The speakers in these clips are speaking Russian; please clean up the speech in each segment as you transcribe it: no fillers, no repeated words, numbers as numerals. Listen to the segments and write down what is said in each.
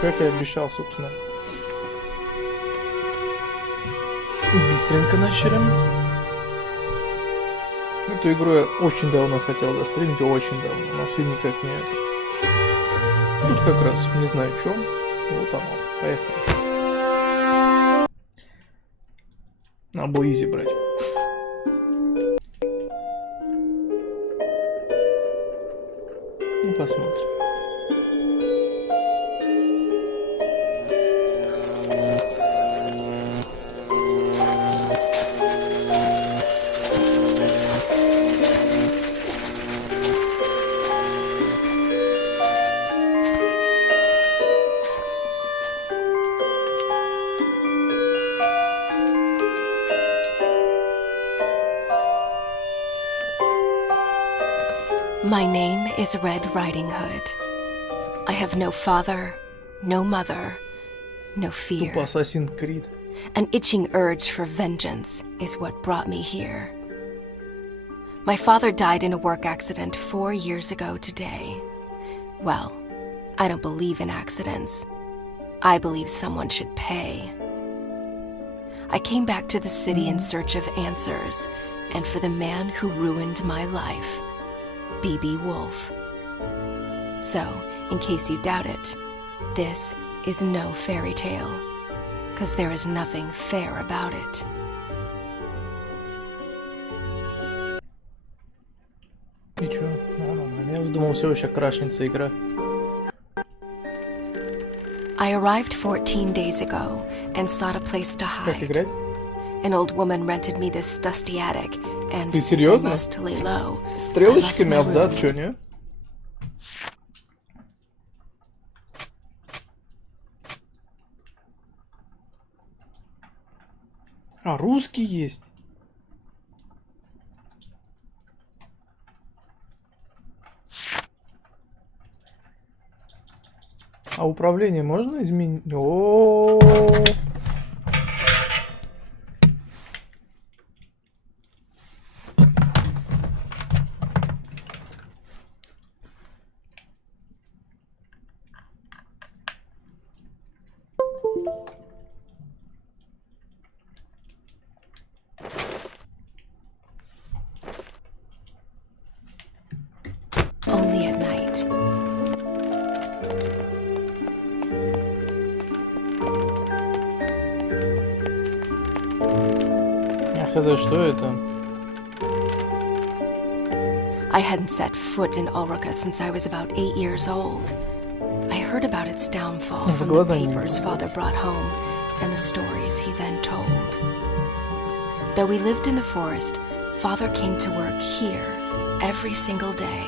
Как я обещал, собственно. Быстренько начали. Эту игру я очень давно хотел достримить, очень давно, но все никак не это. Тут как раз, не знаю что. Вот оно. Поехали. Надо было изи брать. Ну, посмотрим. My name is Red Riding Hood. I have no father, no mother, no fear. Тупо Assassin's Creed. An itching urge for vengeance is what brought me here. My father died in a work accident 4 years ago today. Well, I don't believe in accidents. I believe someone should pay. I came back to the city in search of answers, and for the man who ruined my life, B.B. Woolfe. So, in case you doubt it, this is no fairy tale, because there is nothing fair about it. И чё? Я уже думал, все, еще крашнется игра. I arrived 14 days ago and sought a place to Как hide. играть? An old woman rented me this dusty attic, and Ты since I серьезно? must lay low, Стрелочками I left my абзац, room. чё, не? А, русский есть. А управление можно изменить? О-о-о. Only at night. Я хз, что это? I hadn't set foot in Ulrika since I was about 8 years old. I heard about its downfall В from the глаза не papers видно father больше. brought home and the stories he then told. Though we lived in the forest, father came to work here every single day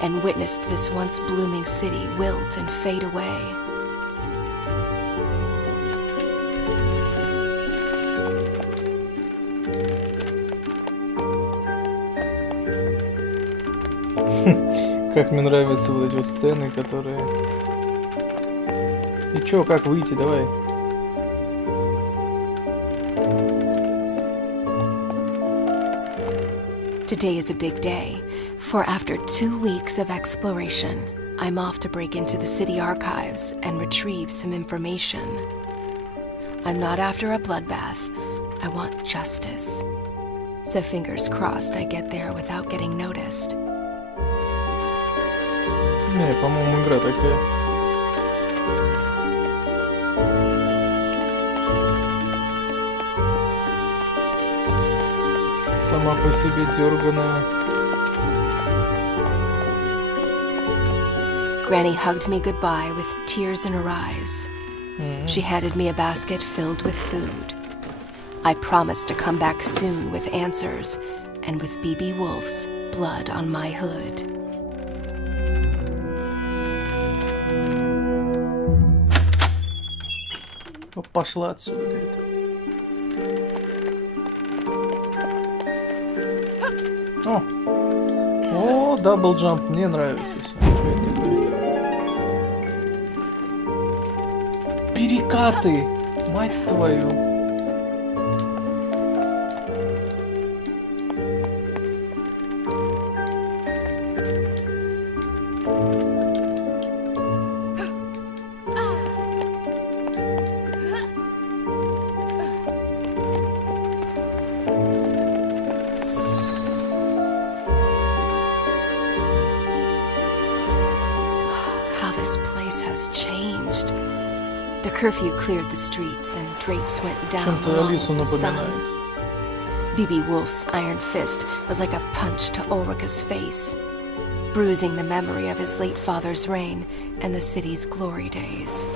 and witnessed this once blooming city wilt and fade away. Как мне нравятся вот эти вот сцены, которые... И чё, как выйти, давай. Today is a big day, for after 2 weeks of exploration, I'm off to break into the city archives and retrieve some information. I'm not after a bloodbath. I want justice. So fingers crossed I get there without getting noticed. Не, по-моему, игра такая. Сама по себе дерганая. Granny hugged me goodbye with tears in her eyes. She handed me a basket filled with food. I promised to come back soon with answers and with B.B. Woolfe's blood on my hood. Пошла отсюда, говорит. О! О, даблджамп, мне нравится все. Что это такое? Перекаты! Мать твою! Curfew cleared the streets and drapes went down Чем-то along Алису with the sun. напоминает. B.B. Woolfe's iron fist was like a punch to Ulrica's face, bruising the memory of his late father's reign and the city's glory days.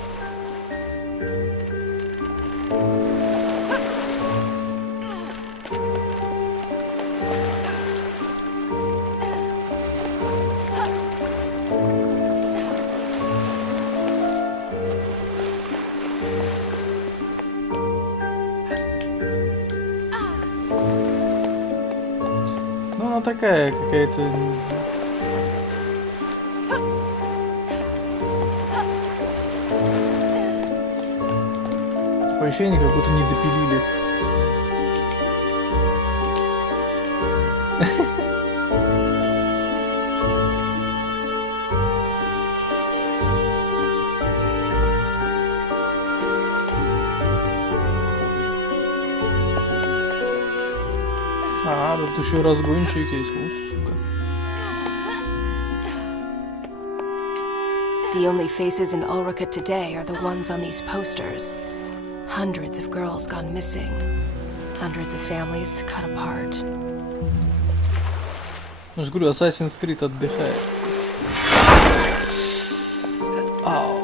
Ну, она такая какая-то... Такое ощущение, как будто не допилили. А, тут еще разгончик есть. О, сука. The only faces in Ulrica today are the ones on these posters. Hundreds of girls gone missing. Hundreds of families cut apart. Я же говорю, Assassin's Creed отдыхает. Ау.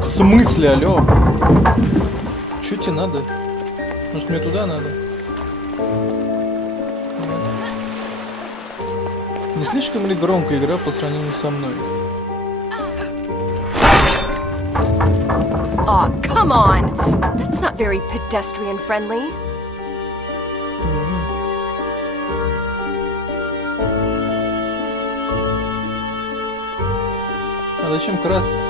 В смысле, алё? Чё тебе надо? Может, мне туда надо? Нет. Не слишком ли громко игра по сравнению со мной? Aw, come on! That's not very pedestrian friendly. А зачем красить?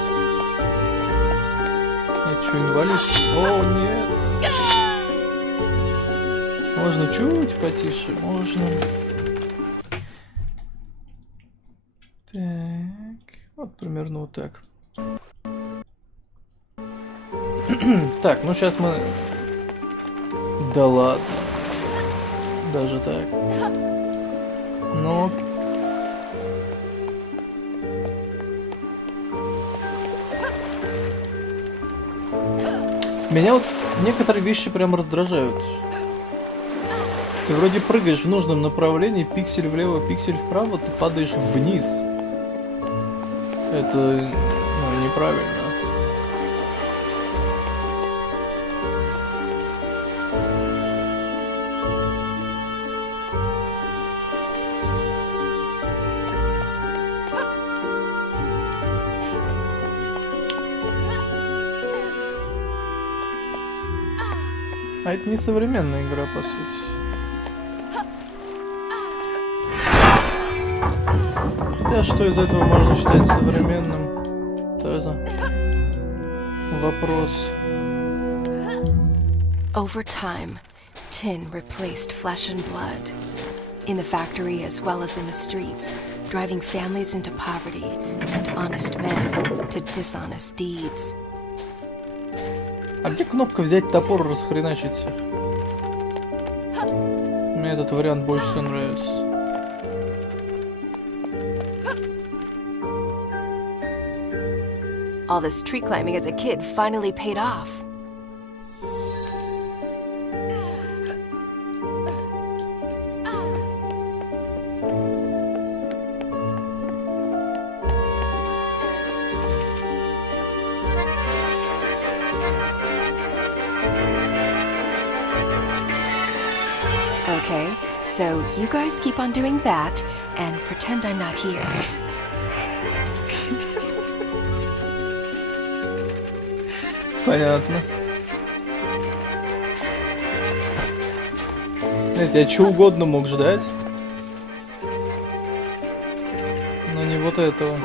Это что, инвалид? О, нет! Можно чуть потише, можно. Так, вот примерно вот так. Так, ну сейчас мы... Да ладно. Даже так. Ну... Меня вот некоторые вещи прям раздражают. Ты вроде прыгаешь в нужном направлении, пиксель влево, пиксель вправо, ты падаешь вниз. Это, ну, неправильно. А это не современная игра, по сути. Хотя что из этого можно считать современным? Тоже вопрос. Over time, tin replaced flesh and blood. In the factory as well as in the streets, driving families into poverty and honest men to dishonest deeds. А где кнопка взять топор и расхреначить всех? Мне этот вариант больше всего нравится. All this tree climbing as a kid finally paid off. Okay, so you guys keep on doing that and pretend I'm not here. Понятно. Знаете, я чего угодно мог ждать. Но не вот этого.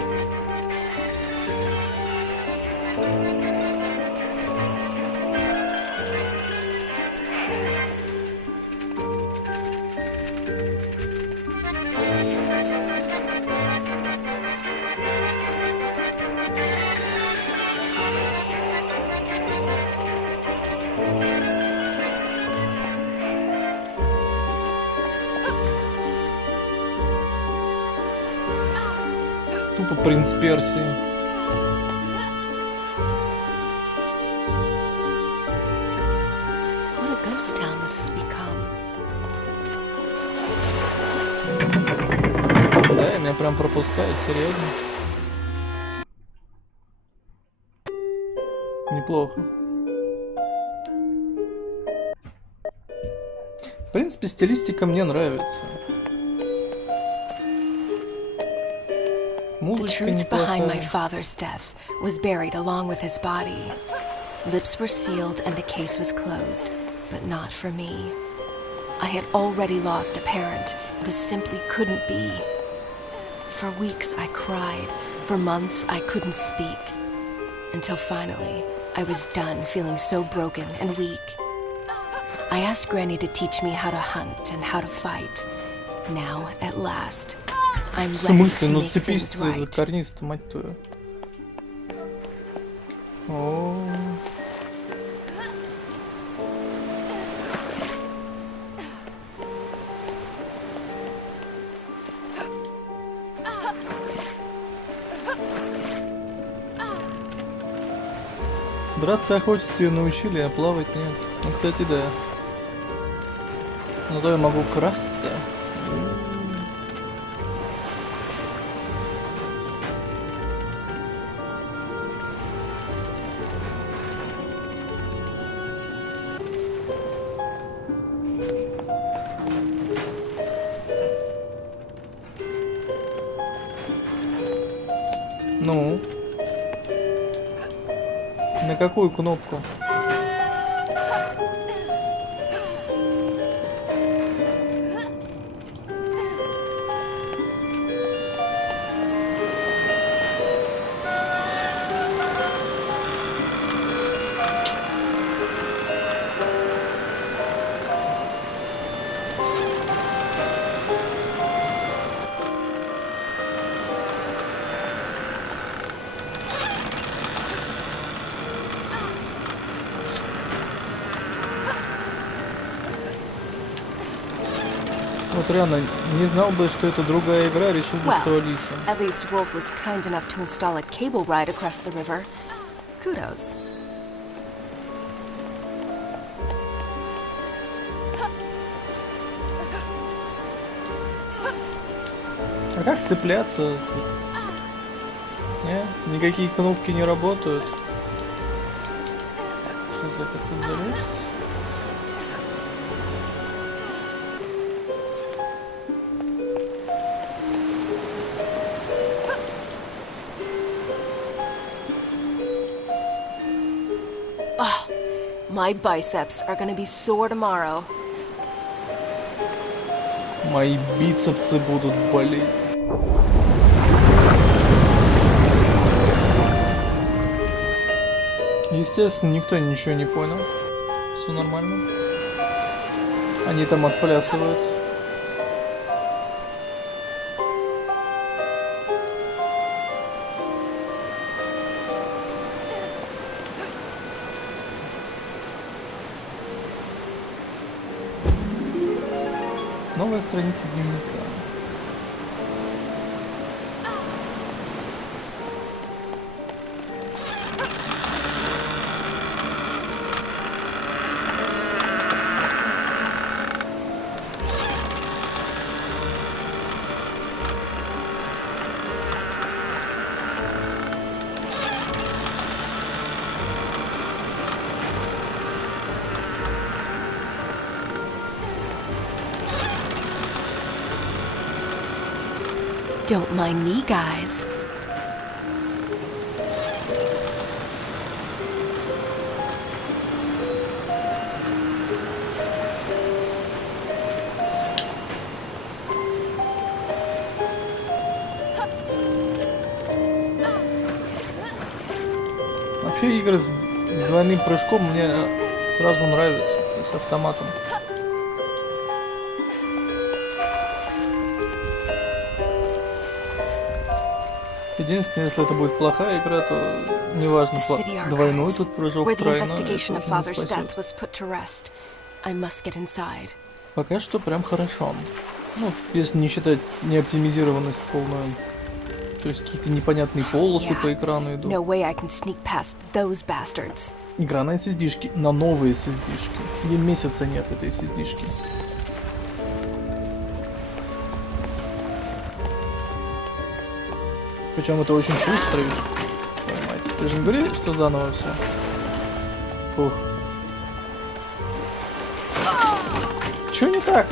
Тупо принц Персии. What a ghost town this has become. Да, меня прям пропускают, серьезно. Неплохо. В принципе, стилистика мне нравится. The Музычка truth behind my неплохая. father's death was buried along with his body. Lips were sealed and the case was closed, but not for me. I had already lost a parent. This simply couldn't be. For weeks I cried. For months I couldn't speak. Until finally, I was done feeling so broken and weak. I asked Granny to teach me how to hunt and how to fight. Now, at last, I'm В ready смысле? to Ну make цепись things ты за right. карнист, мать твою. О. Драться и охотиться ее научили, а плавать нет. Ну, кстати, да. Но то я могу красться. Ну? На какую кнопку? Вот реально, не знал бы, что это другая игра, решил бы, что Well, Алиса. at least Woolfe was kind enough to install a cable ride across the river. Kudos. А как цепляться? Не? Никакие кнопки не работают. Сейчас я как тут залез. My biceps are gonna be sore tomorrow. Мои бицепсы будут болеть. Естественно, никто ничего не понял. Все нормально. Они там отплясывают. Новая страница дневника. Don't mind me, guys. Вообще игры с двойным прыжком мне сразу нравятся, то есть автоматом. Единственное, если это будет плохая игра, то неважно, The city двойной archives, тут прыжок, where the тройной, investigation of это не Father's death спасет. was put to rest. I must get inside. Пока что прям хорошо. Ну, если не считать неоптимизированность полную. То есть какие-то непонятные полосы по экрану идут. No way I can sneak past those bastards. Игра на SSD-шке, на новые SSD-шки. Ей месяца нет этой SSD-шки. Причем это очень шустрый. Ты же не говоришь, что заново все. Фух. Чё не так?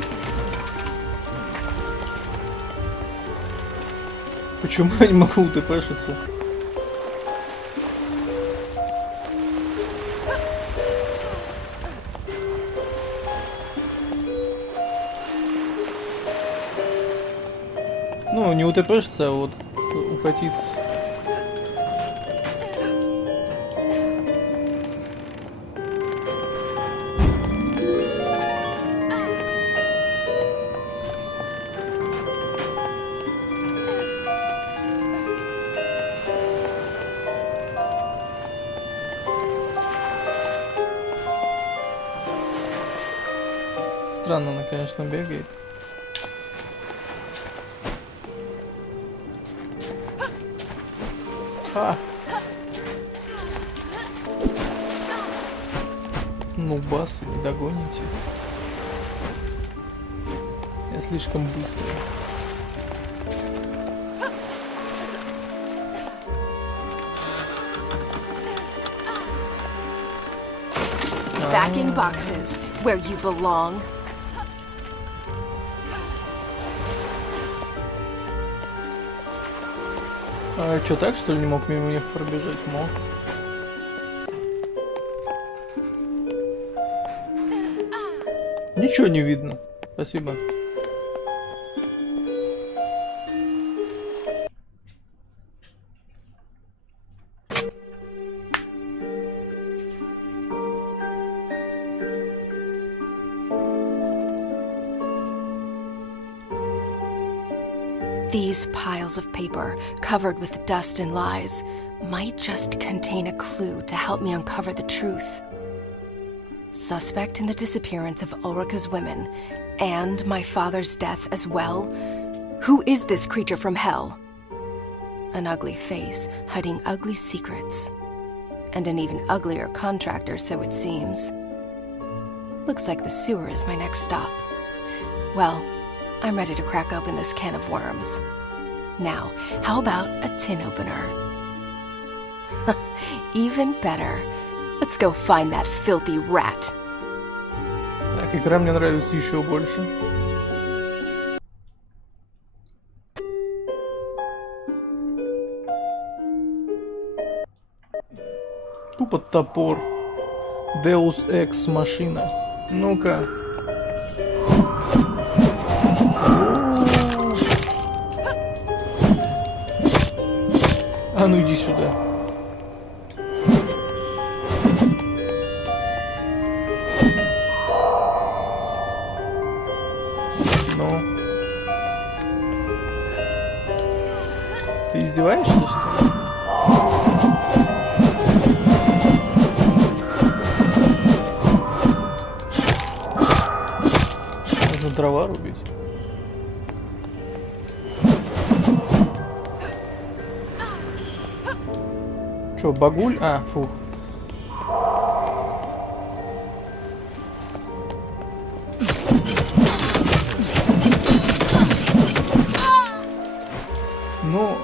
Почему я не могу УТПшиться? Ну, не УТПшиться, а вот укатиться. Странно она, конечно, бегает. Ну, бас, не догоните. Я слишком быстрый. Back in boxes, where you belong. А что, так что ли не мог мимо них пробежать? Мог. Ничего не видно. Спасибо. These piles of paper, covered with dust and lies, might just contain a clue to help me uncover the truth. Suspect in the disappearance of Ulrika's women, and my father's death as well? Who is this creature from hell? An ugly face, hiding ugly secrets. And an even uglier contractor, so it seems. Looks like the sewer is my next stop. Well, I'm ready to crack open this can of worms. Now, how about a tin opener? Even better. Let's go find that filthy rat. Так, игра мне нравится еще больше. Тупо топор. Deus Ex Machina. Ну-ка. А ну иди сюда. Ну. Ты издеваешься, что ли? Нужно дрова рубить. Чё, багуль? А, фух. Ну,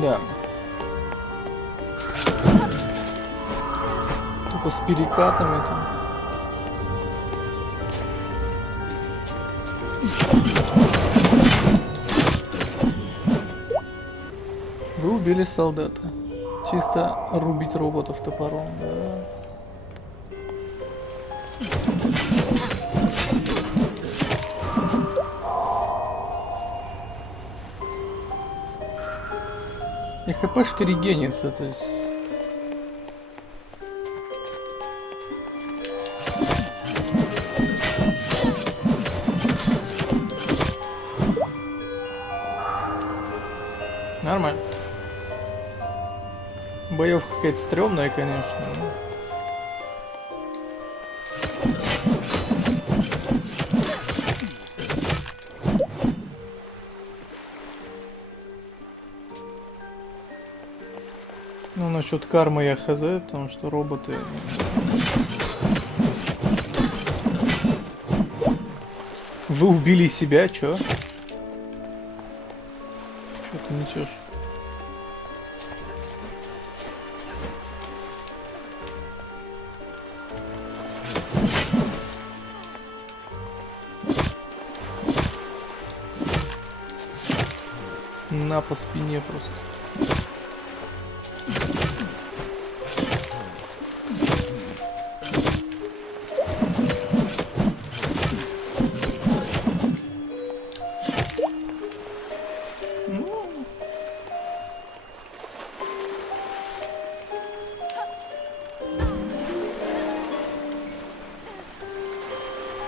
да. Тупо с перекатами там. Вы убили солдата. Чисто рубить роботов топором, да. И хпшки регенится, то есть... Нормально. Боевка какая-то стрёмная, конечно. Насчет кармы я хз, потому что роботы... Вы убили себя, чё? Чё ты несёшь? На по спине просто.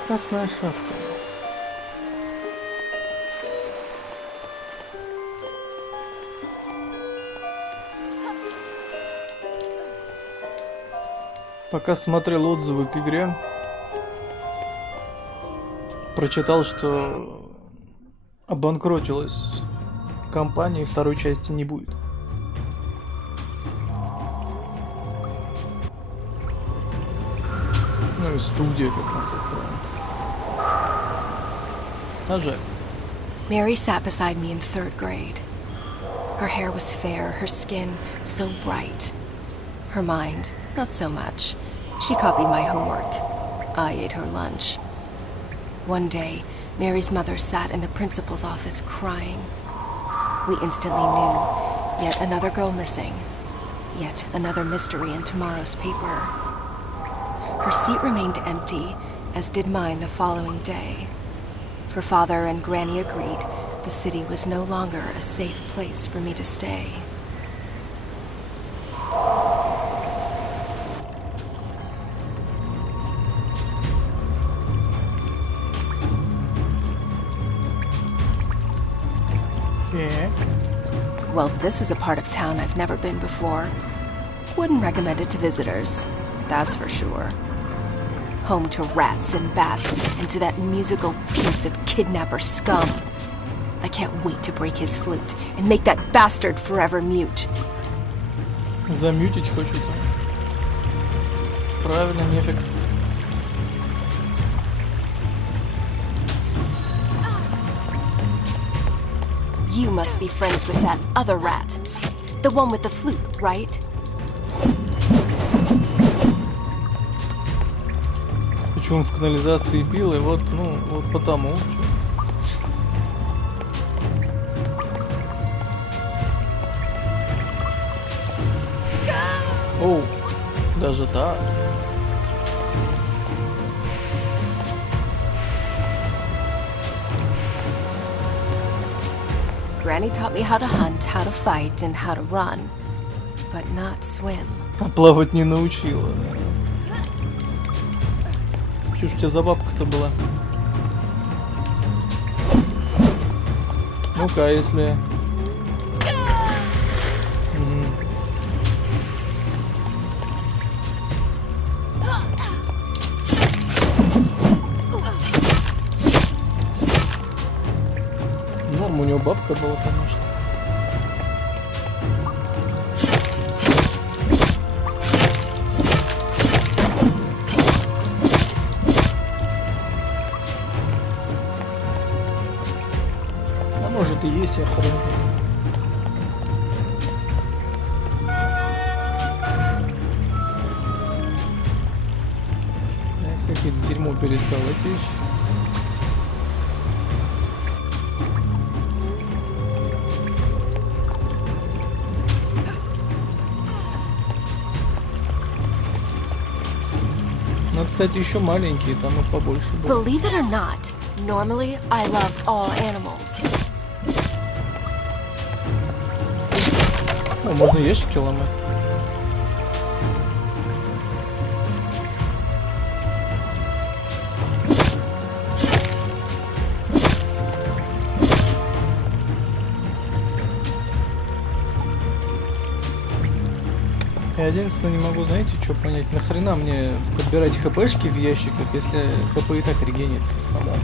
Красная шапка. Пока смотрел отзывы к игре, прочитал, что обанкротилась компания и второй части не будет. Ну и студия какая-то. А жаль. Mary sat beside me in 3rd grade. Her hair was fair, her skin so bright. Her mind, not so much. She copied my homework. I ate her lunch. One day, Mary's mother sat in the principal's office crying. We instantly knew, yet another girl missing. Yet another mystery in tomorrow's paper. Her seat remained empty, as did mine the following day. For Father and Granny agreed the city was no longer a safe place for me to stay. Yeah. Well, this is a part of town I've never been before. Wouldn't recommend it to visitors, that's for sure. Home to rats and bats, and to that musical piece of kidnapper scum. I can't wait to break his flute and make that bastard forever mute. Замьютить хочется. Правильно, нефиг. You must be friends with that other rat. The one with the flute, right? Почему в канализации бил, и вот, ну, вот потому. Оу, даже так. Granny taught me how to hunt, how to fight, and how to run, but not swim. А плавать не научила. Чё ж у тебя за бабка-то была? Ну-ка, если... Норм, у него бабка была, конечно. А может и есть, я хрен знаю. Я, кстати, дерьмо перестал отечь. Ну, кстати, еще маленькие, там и побольше было. Believe it or not, normally I loved all animals. Ну, можно ящики ломать. Я единственное не могу, знаете, что понять, нахрена мне подбирать хпшки в ящиках, если хп и так регенится само.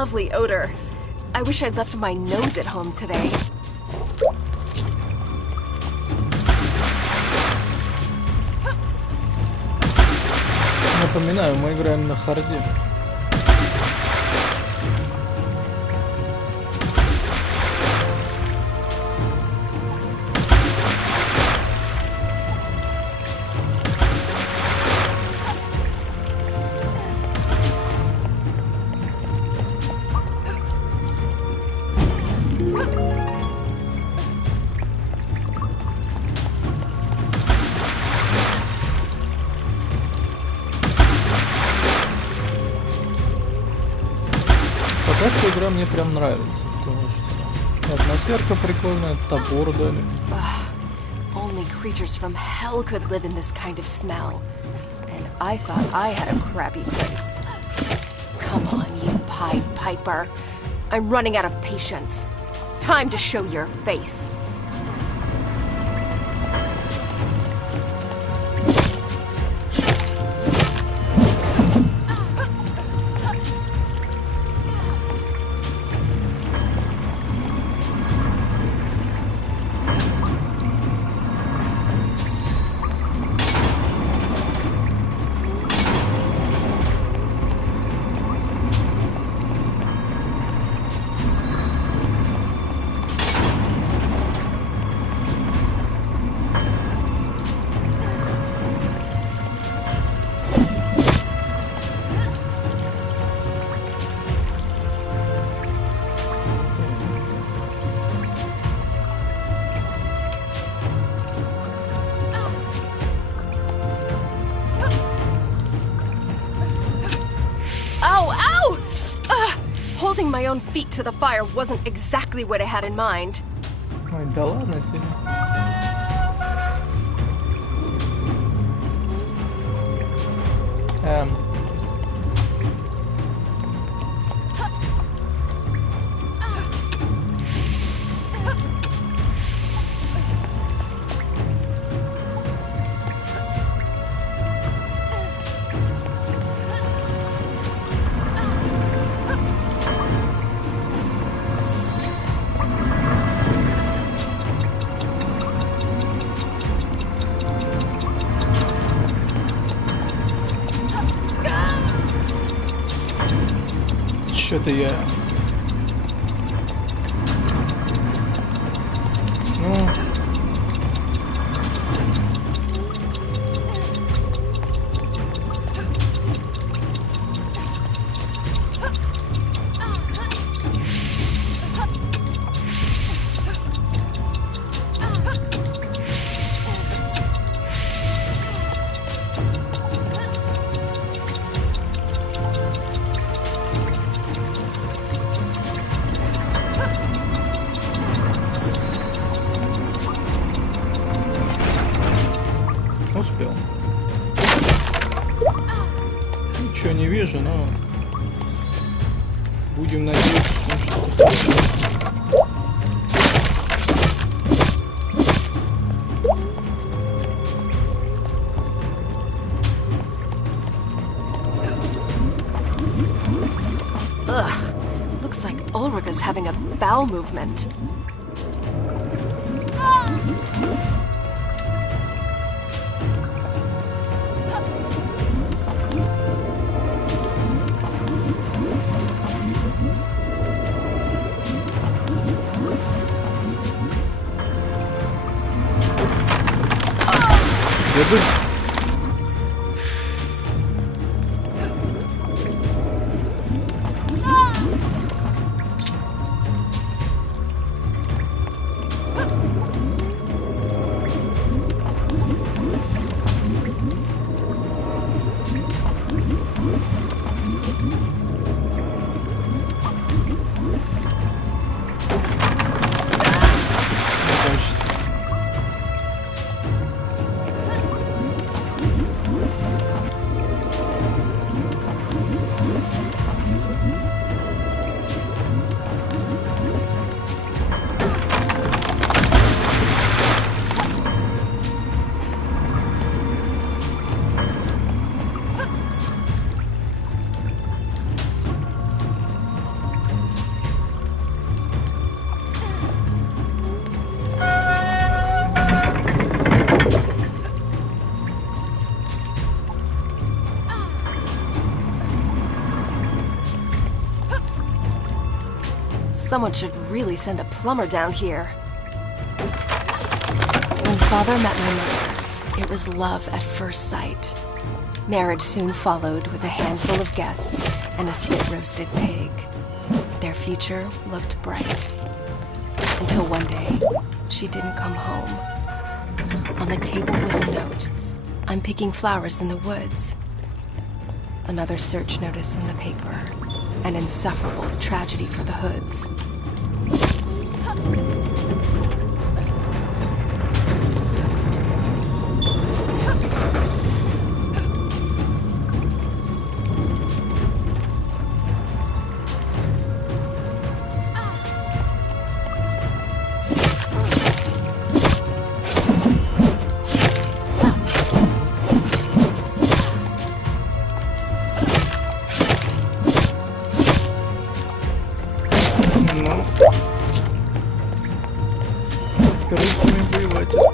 lovely odor. I wish I'd left my nose at home today. Напоминаю, мы играем на харде. Пока что игра мне прям нравится, потому что атмосферка прикольная, топор дали. Only creatures from hell could live in this kind of smell. And I thought I had a crappy place. Come on, you Pied Piper. I'm running out of patience. Time to show your face. Holding my own feet to the fire wasn't exactly what I had in mind. Ой, да ладно тебе. Что-то я... Ну... Успел. Ничего не вижу, но будем надеяться, что... Ugh, looks like Ulrika's having a bowel movement. Someone should really send a plumber down here. When Father met my mother, it was love at first sight. Marriage soon followed with a handful of guests and a spit-roasted pig. Their future looked bright. Until one day, she didn't come home. On the table was a note. I'm picking flowers in the woods. Another search notice in the paper. An insufferable tragedy for the Hoods.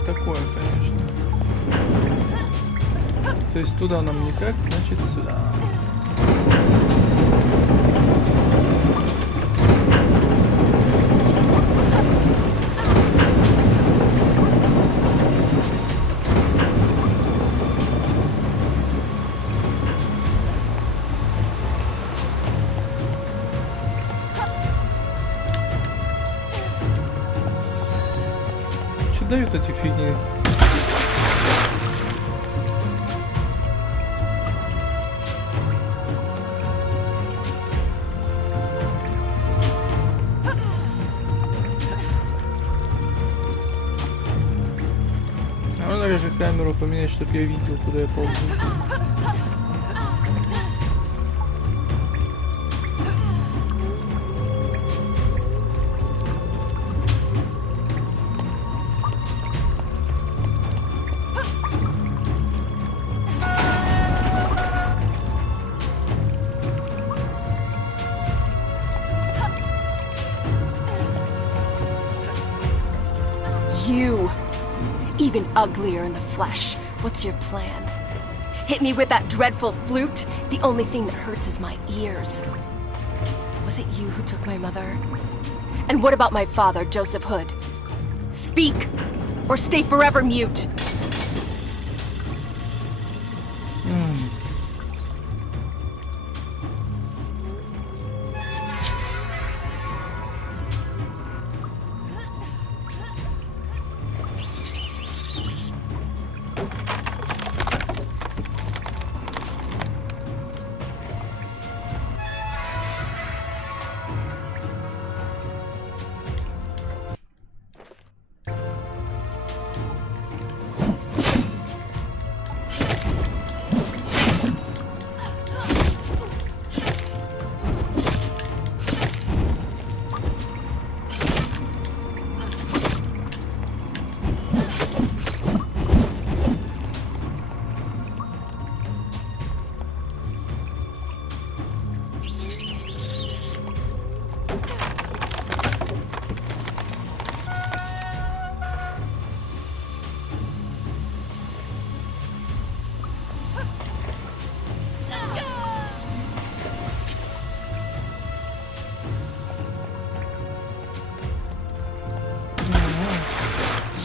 Такое, конечно. То есть туда нам никак, значит сюда. Что дают эти фигни? А надо же камеру поменять, чтобы я видел, куда я ползу. You! Even uglier in the flesh. What's your plan? Hit me with that dreadful flute? The only thing that hurts is my ears. Was it you who took my mother? And what about my father, Joseph Hood? Speak, or stay forever mute.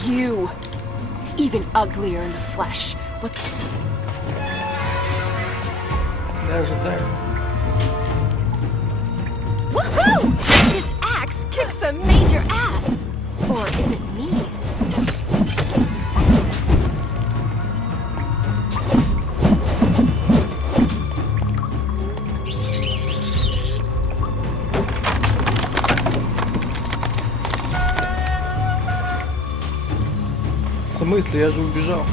You! Even uglier in the flesh. What's... Даже так. Woohoo! This axe kicks some major ass! Or is it me? В смысле? Я же убежал.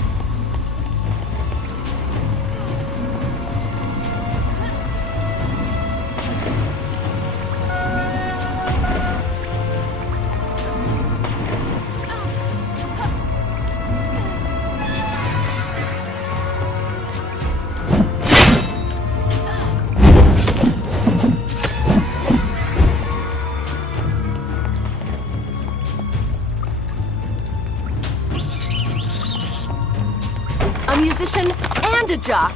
A musician and a jock.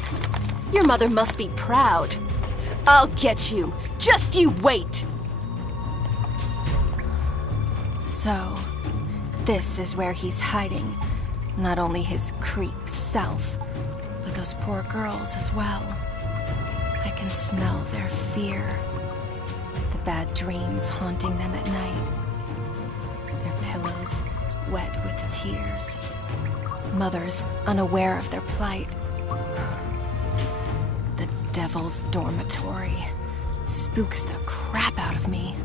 Your mother must be proud. I'll get you. Just you wait. So, this is where he's hiding. Not only his creep self, but those poor girls as well. I can smell their fear. The bad dreams haunting them at night. Their pillows wet with tears. Mothers unaware of their plight. The devil's dormitory spooks the crap out of me.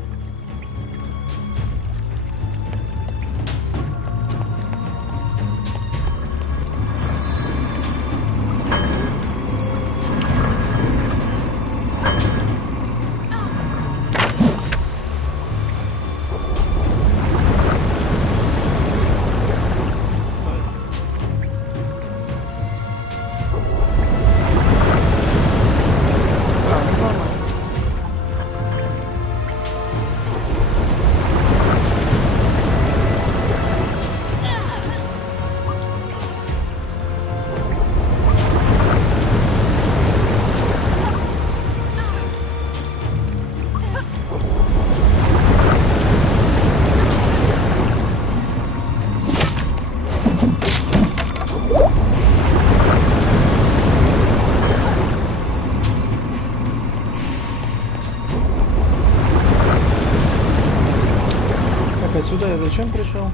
Сюда я зачем пришел?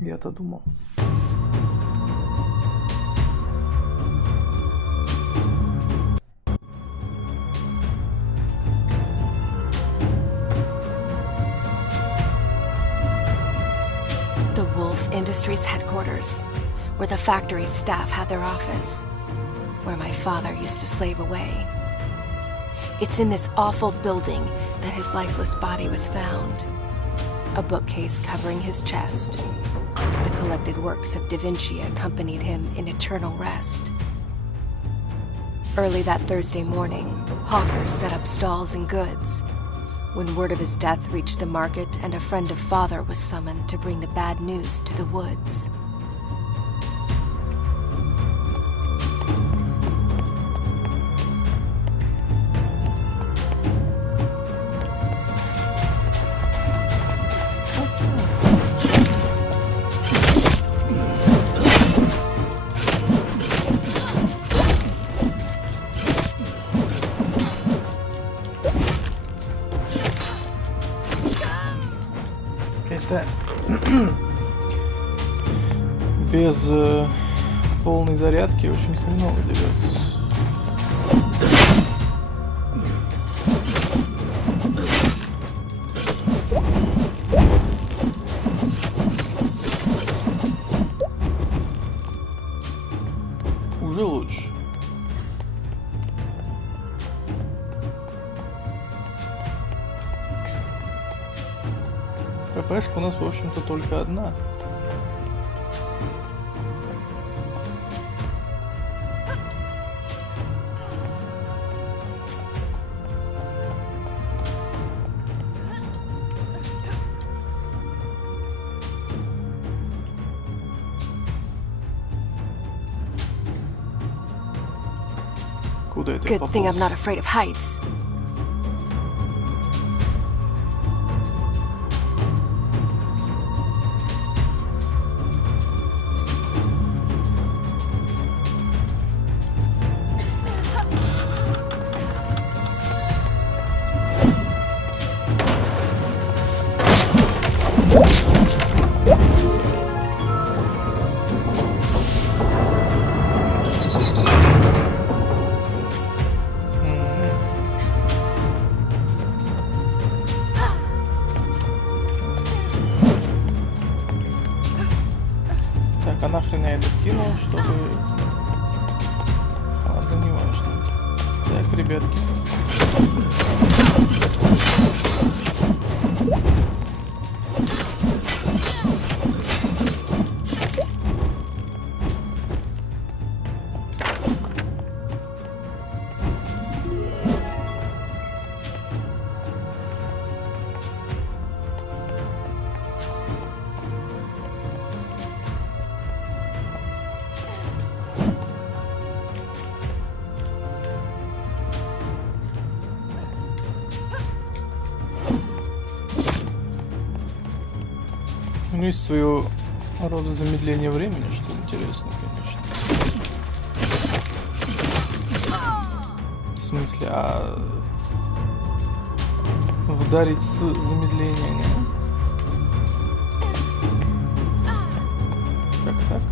Я-то думал. The Woolfe Industries headquarters, where the factory's staff had their office, where my father used to slave away. It's in this awful building that his lifeless body was found. A bookcase covering his chest. The collected works of Da Vinci accompanied him in eternal rest. Early that Thursday morning, hawkers set up stalls and goods. When word of his death reached the market and a friend of father was summoned to bring the bad news to the woods. Это без полной зарядки очень хреново дерется. Уже лучше. ППшка у нас, в общем-то, только одна. Куда это я Good thing I'm пополз? not afraid of heights. Так, а нахрен я это скинул, чтобы... Ладно, не важно. Так, ребятки. У него есть своего рода замедление времени, что интересно, конечно. В смысле, вдарить с замедления, не? Как так?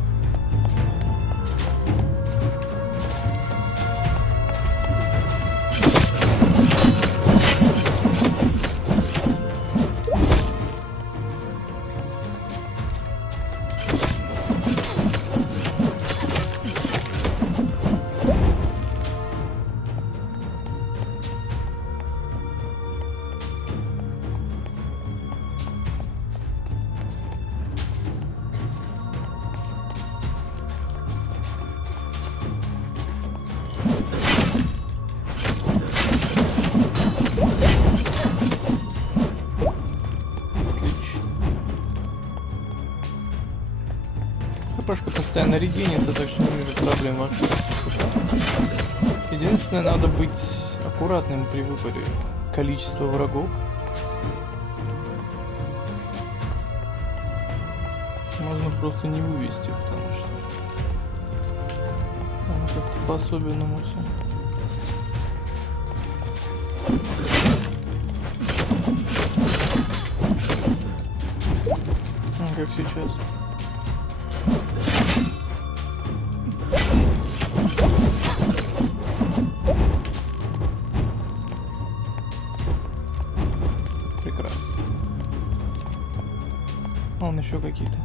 ХПшка постоянно реденится, так что не вижу проблем вообще. Единственное, надо быть аккуратным при выборе количества врагов. Можно просто не вывести, потому что оно как-то по-особенному все. Как сейчас. Прекрасно. Вон еще какие-то.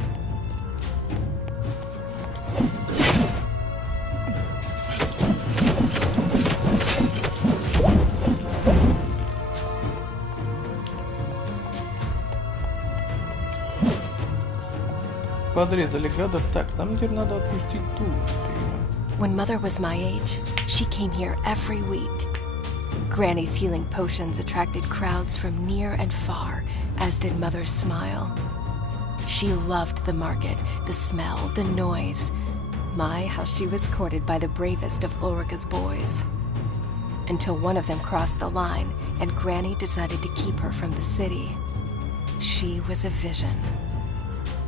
Подрезали гадов. Так, там теперь надо отпустить ту. When Mother was my age, she came here every week. Granny's healing potions attracted crowds from near and far, as did Mother's smile. She loved the market, the smell, the noise. My, how she was courted by the bravest of Ulrika's boys. Until one of them crossed the line, and Granny decided to keep her from the city. She was a vision.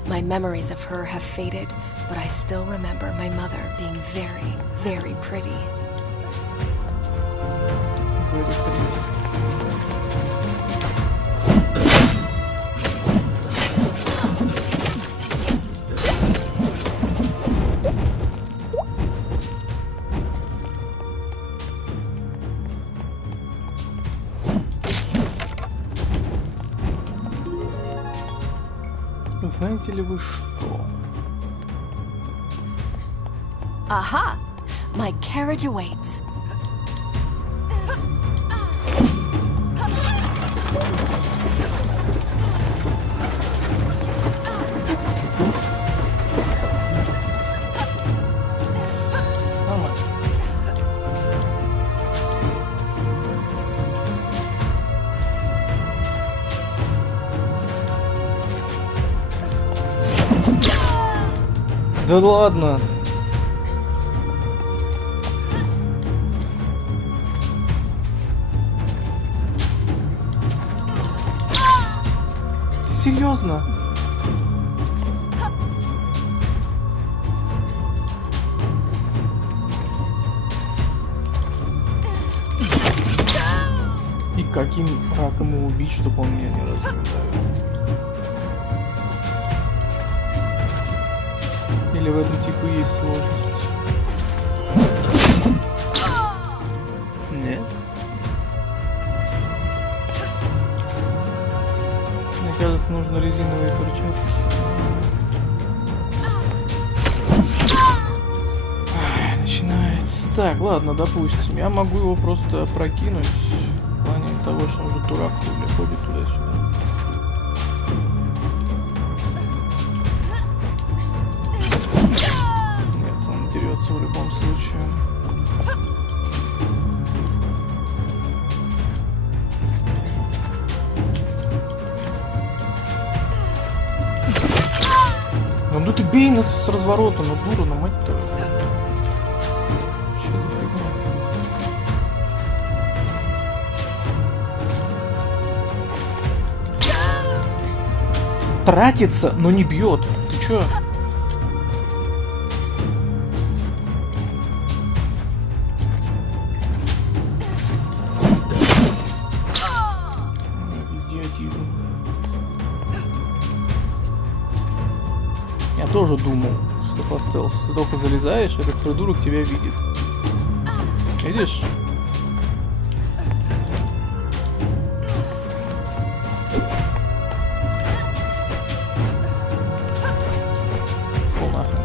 My memories of her have faded, but I still remember my mother being very, very pretty. Знаете ли вы что? Aha! My carriage awaits. Да ладно. Ты серьезно? И каким раком его убить, чтобы он меня не разрывал? Или в этом типа есть сложность? Нет. Мне кажется, нужно резиновые перчатки. Так, ладно, допустим. Я могу его просто прокинуть в плане того, что он же дурак, бля, ходит туда-сюда. Нет, он дерется в любом случае. Ну ты бей с разворота, ну дура, ну мать твою. Че за фигня? Тратится, но не бьет. Ты чё? Идиотизм. Я тоже думал, что по стелсу ты только залезаешь, этот придурок тебя видит. Видишь? Фу, нахрен.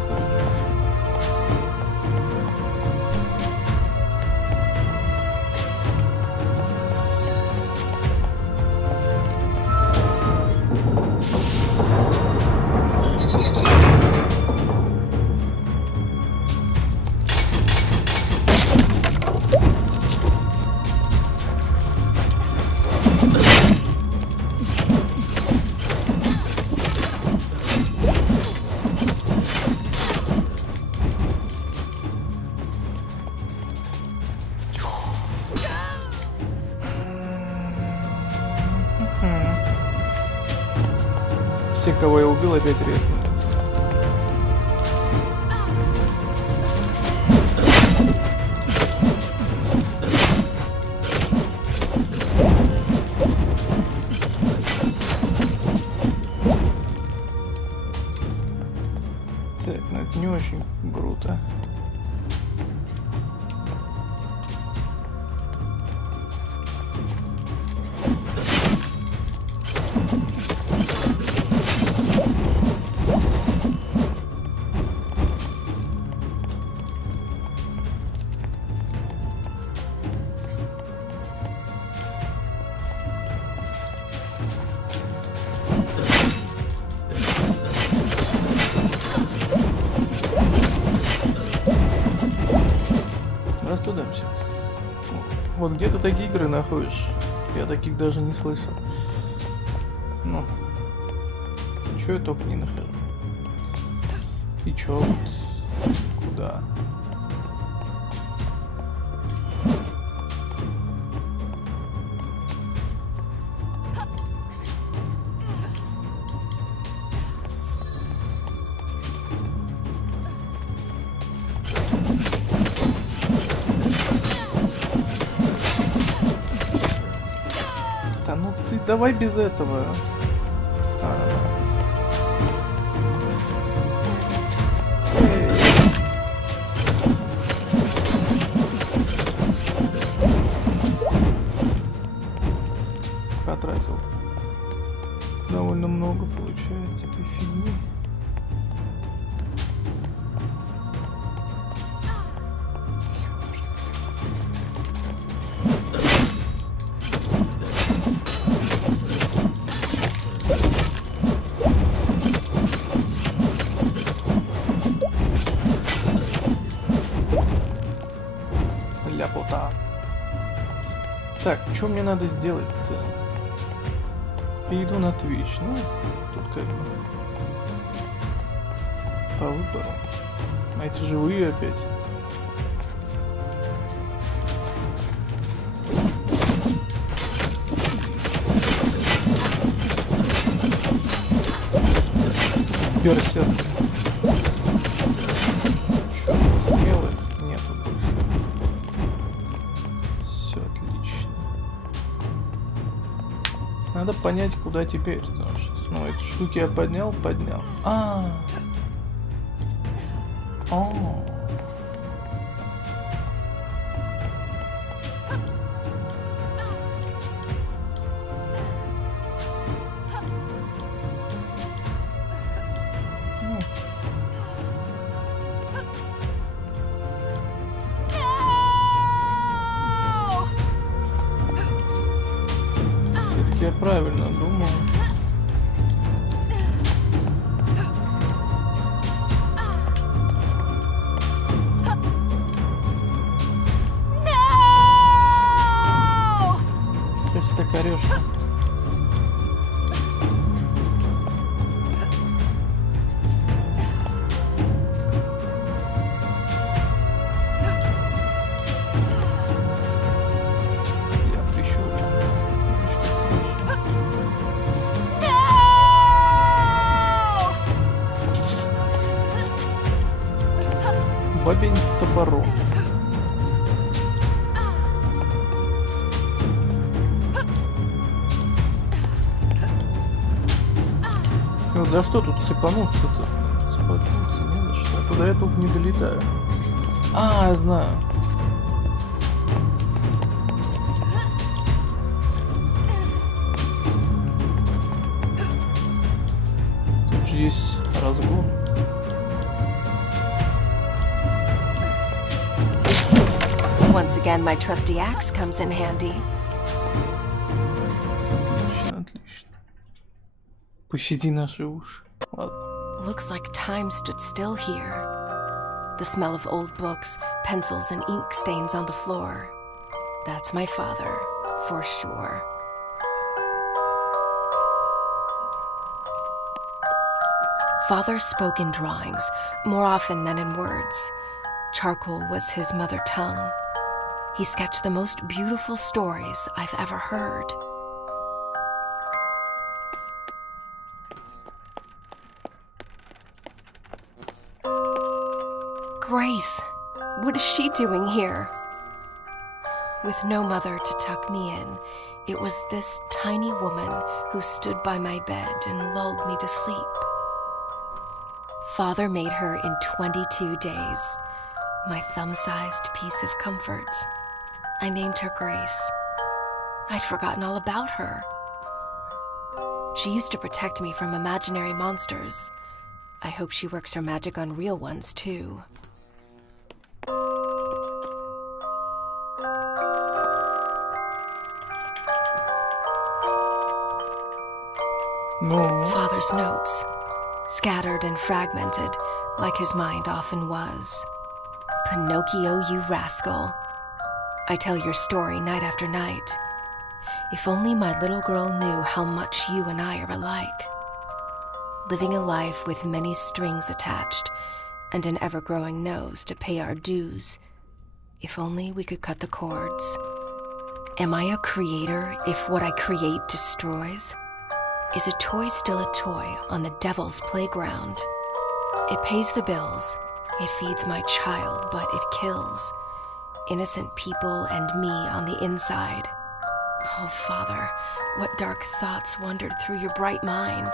Все, кого я убил, опять резнули. Так, ну это не очень круто. Растудимся. Вот где ты такие игры находишь? Я таких даже не слышал. Ну, чё я только не нахожу. И чё вот? Куда? Да ну ты давай без этого. Эй. Потратил довольно много, получается, этой фигни. Ляпота. Так, что мне надо сделать-то? Перейду на Twitch. Ну, тут как бы по выбору. А эти живые опять. Берсерк. Чё, смелый? Нету больше. Все отлично. Надо понять, куда теперь. Потому что, ну, эти штуки я поднял. О. я правильно думал. Что ты так орёшь-то? Я прищурю. Бабень с топором. И вот за что тут цепануться-то? Цепануться не на что. А куда я тут не долетаю? А, я знаю. Тут же есть разгон. Once again, my trusty axe comes in handy. Отлично, отлично. Пощади наши уши. Ладно. Looks like time stood still here. The smell of old books, pencils, and ink stains on the floor. That's my father, for sure. Father spoke in drawings, more often than in words. Charcoal was his mother tongue. He sketched the most beautiful stories I've ever heard. Grace, what is she doing here? With no mother to tuck me in, it was this tiny woman who stood by my bed and lulled me to sleep. Father made her in 22 days, my thumb-sized piece of comfort. I named her Grace. I'd forgotten all about her. She used to protect me from imaginary monsters. I hope she works her magic on real ones, too. Ну, Father's notes, scattered and fragmented, like his mind often was. Pinocchio, you rascal. I tell your story night after night. If only my little girl knew how much you and I are alike. Living a life with many strings attached, and an ever-growing nose to pay our dues. If only we could cut the cords. Am I a creator if what I create destroys? Is a toy still a toy on the devil's playground? It pays the bills, it feeds my child, but it kills innocent people and me on the inside. Oh, Father, what dark thoughts wandered through your bright mind?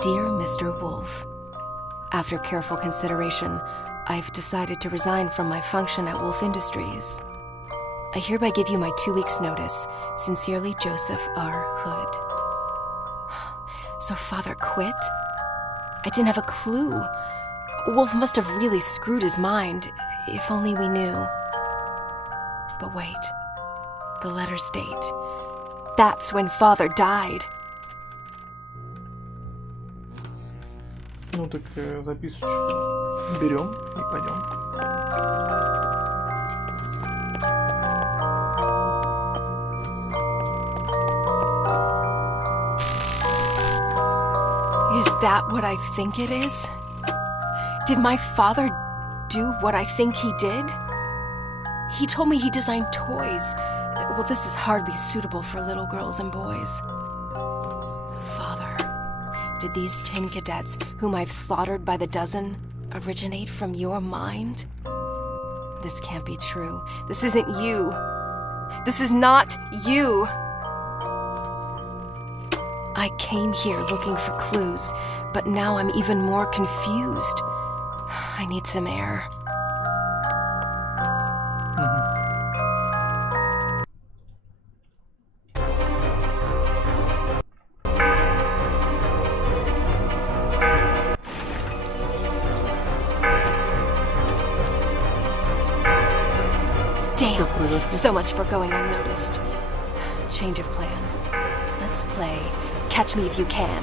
Dear Mr. Woolfe, after careful consideration, I've decided to resign from my function at Woolfe Industries. I hereby give you my 2 weeks' notice. Sincerely, Joseph R. Hood. So Father quit? I didn't have a clue. Woolfe must have really screwed his mind, if only we knew. But wait, the letters date. That's when Father died. ну так записочку берем и пойдем. Is that what I think it is? Did my father do what I think he did? He told me he designed toys. Well, this is hardly suitable for little girls and boys. Father, did these tin cadets, whom I've slaughtered by the dozen, originate from your mind? This can't be true. This isn't you. This is not you. I came here looking for clues, but now I'm even more confused. I need some air. So much for going unnoticed. Change of plan. Let's play Catch Me If You Can.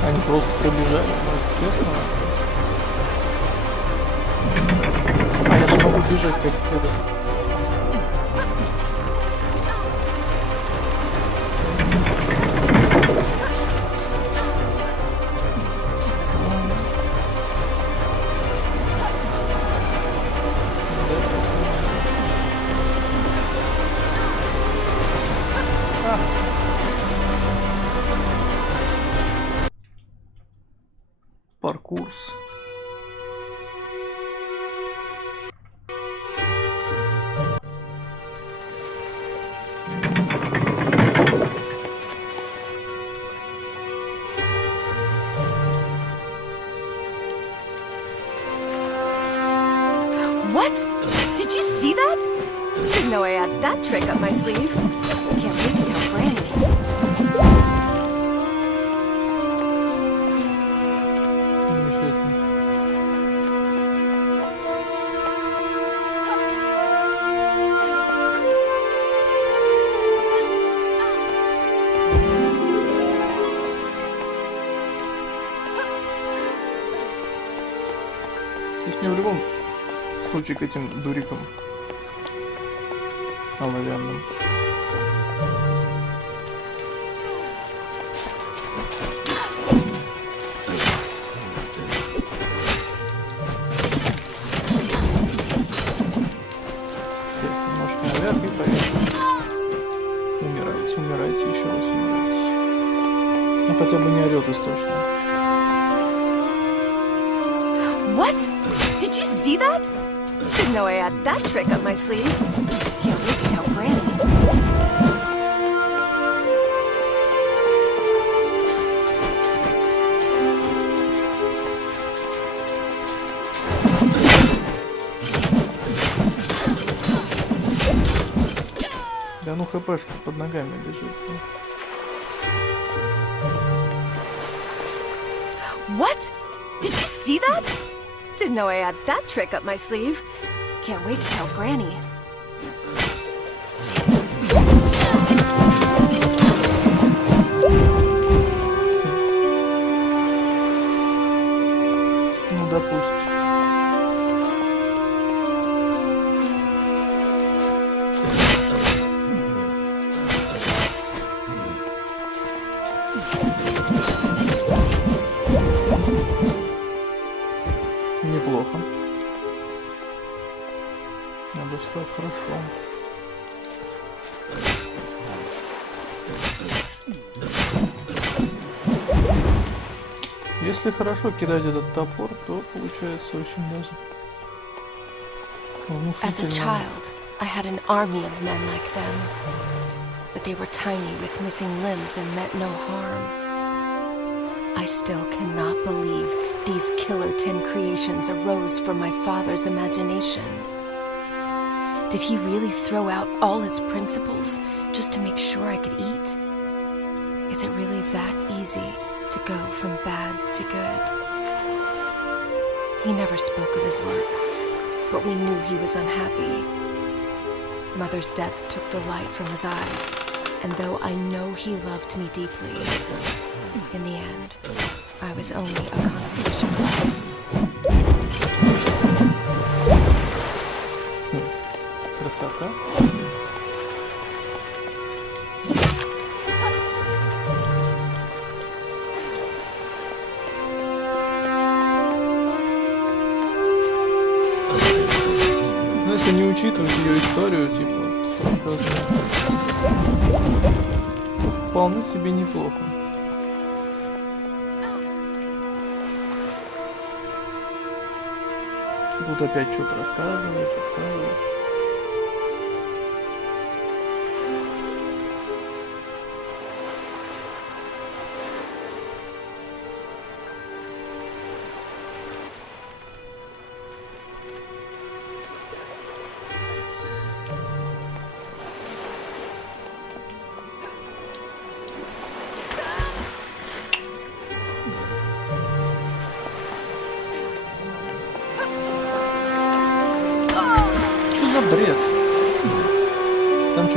Они просто пробежали, честно. А я же могу бежать как это. Паркурс. What? Did you see that? Didn't know I had that trick up my sleeve. Can't wait to tell Granny. Здесь мне в любом случае к этим дурикам оловянным. Так, немножко наверх и поехали. Умирайте, умирайте, еще раз умирайте. Ну хотя бы не орет истошно. What? Did you see that? Didn't know I had that trick up my sleeve. Can't wait to tell Granny. Да ну хпшка под ногами лежит. What? Did you see that? Didn't know I had that trick up my sleeve. Can't wait to tell Granny. Ну, допустим. Неплохо. Я бы сказал, хорошо. Если хорошо кидать этот топор, то получается очень даже As a внушительно. child, I had an army of men like them. But they were tiny with missing limbs and meant no harm. I still cannot believe these killer tin creations arose from my father's imagination. Did he really throw out all his principles just to make sure I could eat? Is it really that easy to go from bad to good? He never spoke of his work, but we knew he was unhappy. Mother's death took the light from his eyes, and though I know he loved me deeply, in the end, I was only a consolation prize. Красота. Ну, если не учитывать ее историю, типа, то вполне себе неплохо. Тут опять что-то рассказывает.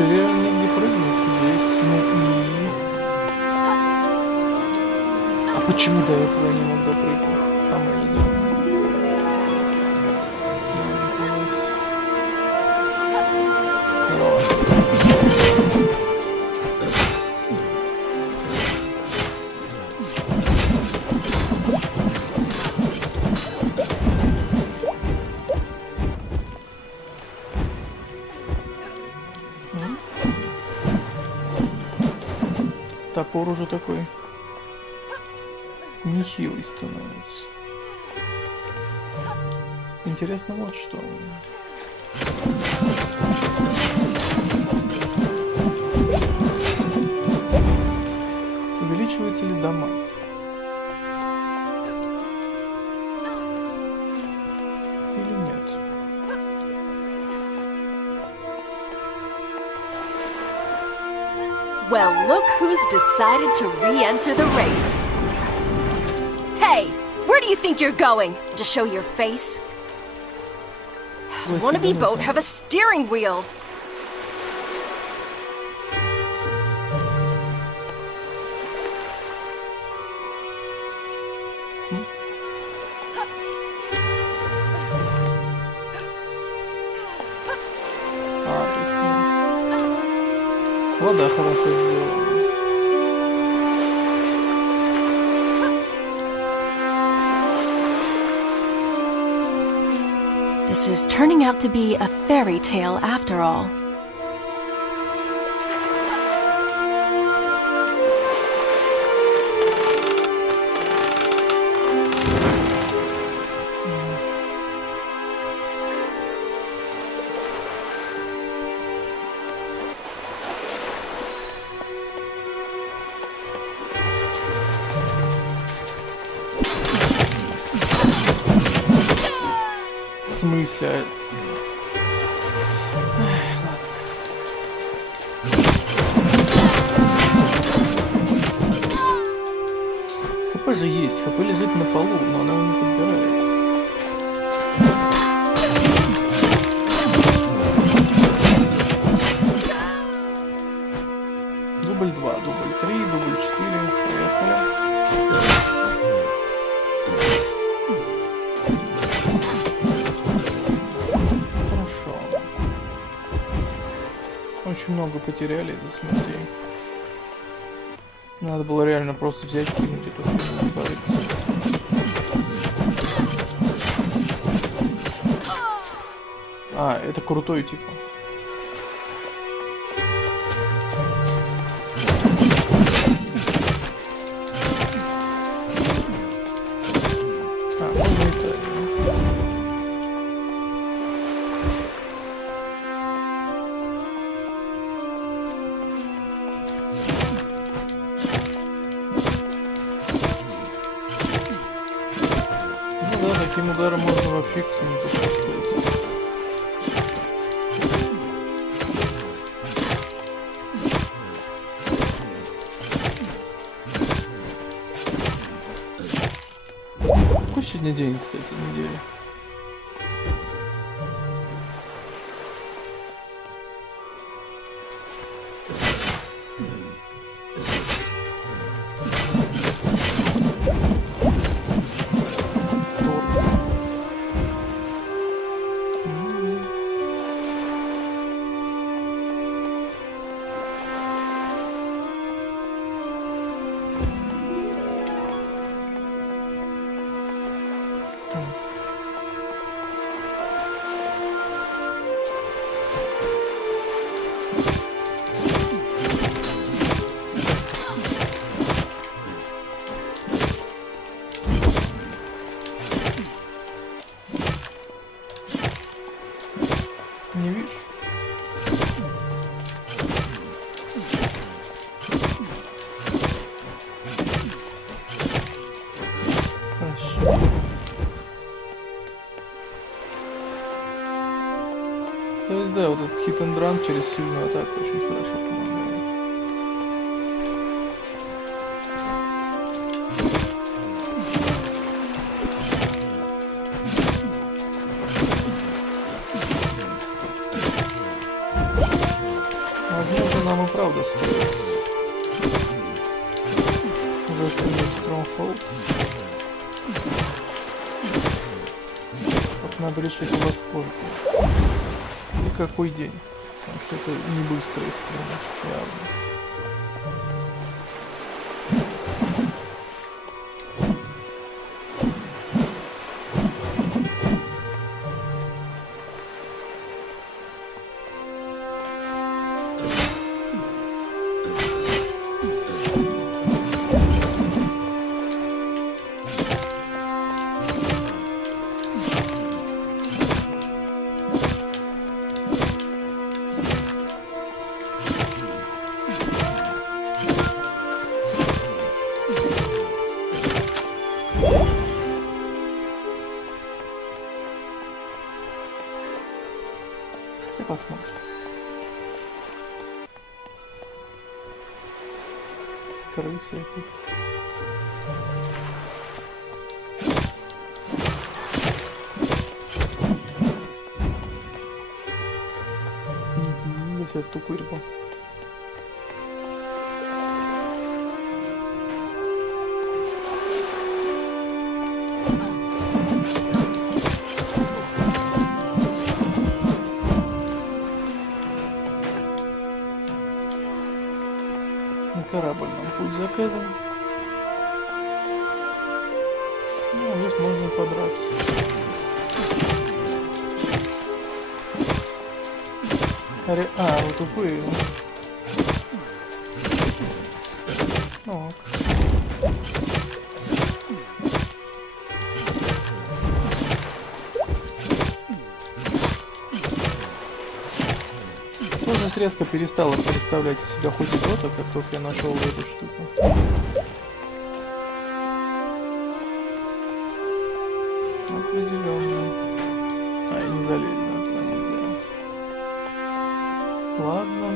Слушай, реально негде прыгнуть здесь. Ну и... А почему до этого я не мог допрыгнуть? Там они да. Топор уже такой нехилый становится. Интересно вот что. Увеличивается ли дамаг? Или нет? Well, look who's decided to re-enter the race. Hey, where do you think you're going? To show your face? Does wannabe boat have a steering wheel? Вода хорошо сделана. This is turning out to be a fairy tale after all. В смысле? ХП же есть, ХП лежит на полу, но она его не подбирает. Дубль 2, дубль 3, дубль 4, поехали. Очень много потеряли до смертей. Надо было реально просто взять и кинуть эту хрень, не париться. А, это крутой типа. А, ну это... Таким ударом можно вообще кто-нибудь поставить. Какой сегодня день, кстати, недели? Не видишь? Хорошо. То есть да, вот этот hit and run через сильную атаку очень хорошо помогает. пустынный Стронгхолд. Вот надо решить во сколько. И какой день. Потому что это не быстрая стрела, явно. Посмотрим. Крысы опять. Здесь это тупырь был. Корабль нам путь заказан. Ну, а здесь можно подраться. Вот тупые. Ну. Сложность резко перестала представлять из себя хоть и то-то, как только я нашел эту штуку. Определенно. И не залезть на туда нельзя. Ладно.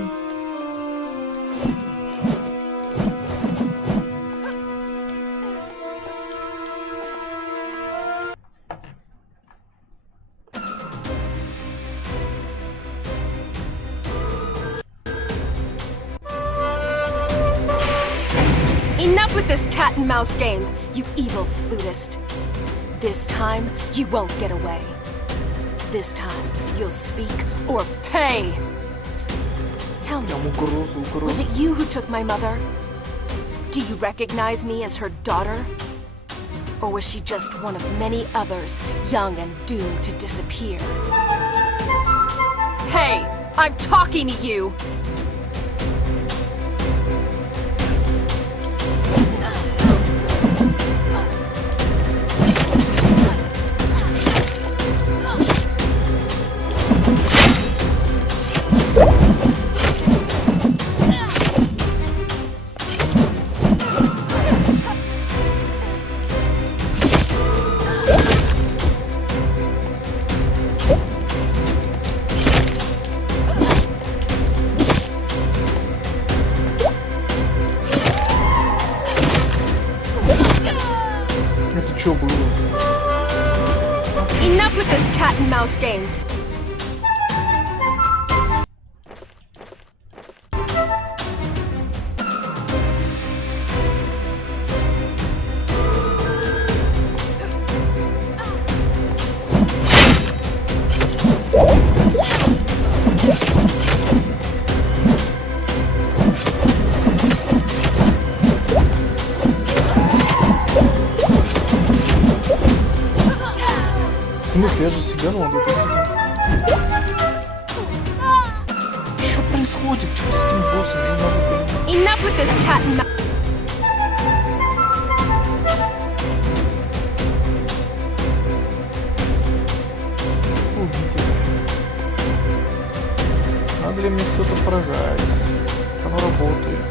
Enough with this cat and mouse game, you evil flutist. This time, you won't get away. This time, you'll speak or pay. Tell me, was it you who took my mother? Do you recognize me as her daughter? Or was she just one of many others, young and doomed to disappear? Hey, I'm talking to you! Enough with this cat and mouse game. Я же себя надо. Что происходит? Что с этим боссом? Я не могу понять. Enough with this cat and mouse. Надо ли мне что-то поражать? Оно работает.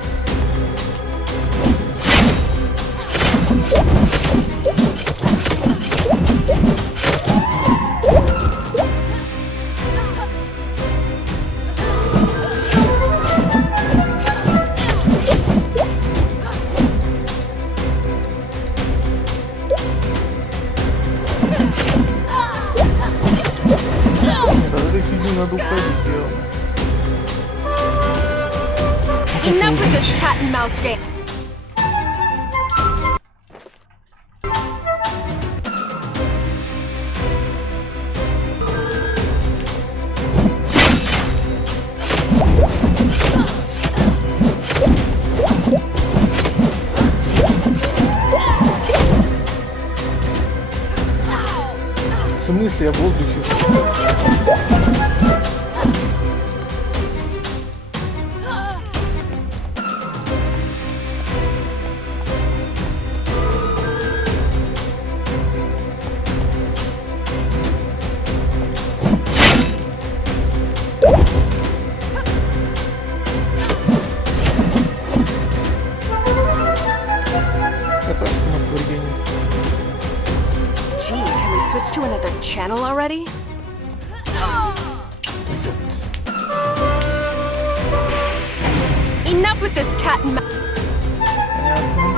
Надо уходить, Enough with this cat and mouse game. смысле я в воздухе? Gee, can we switch to another channel already? Enough with this cat and mouse. Понятно.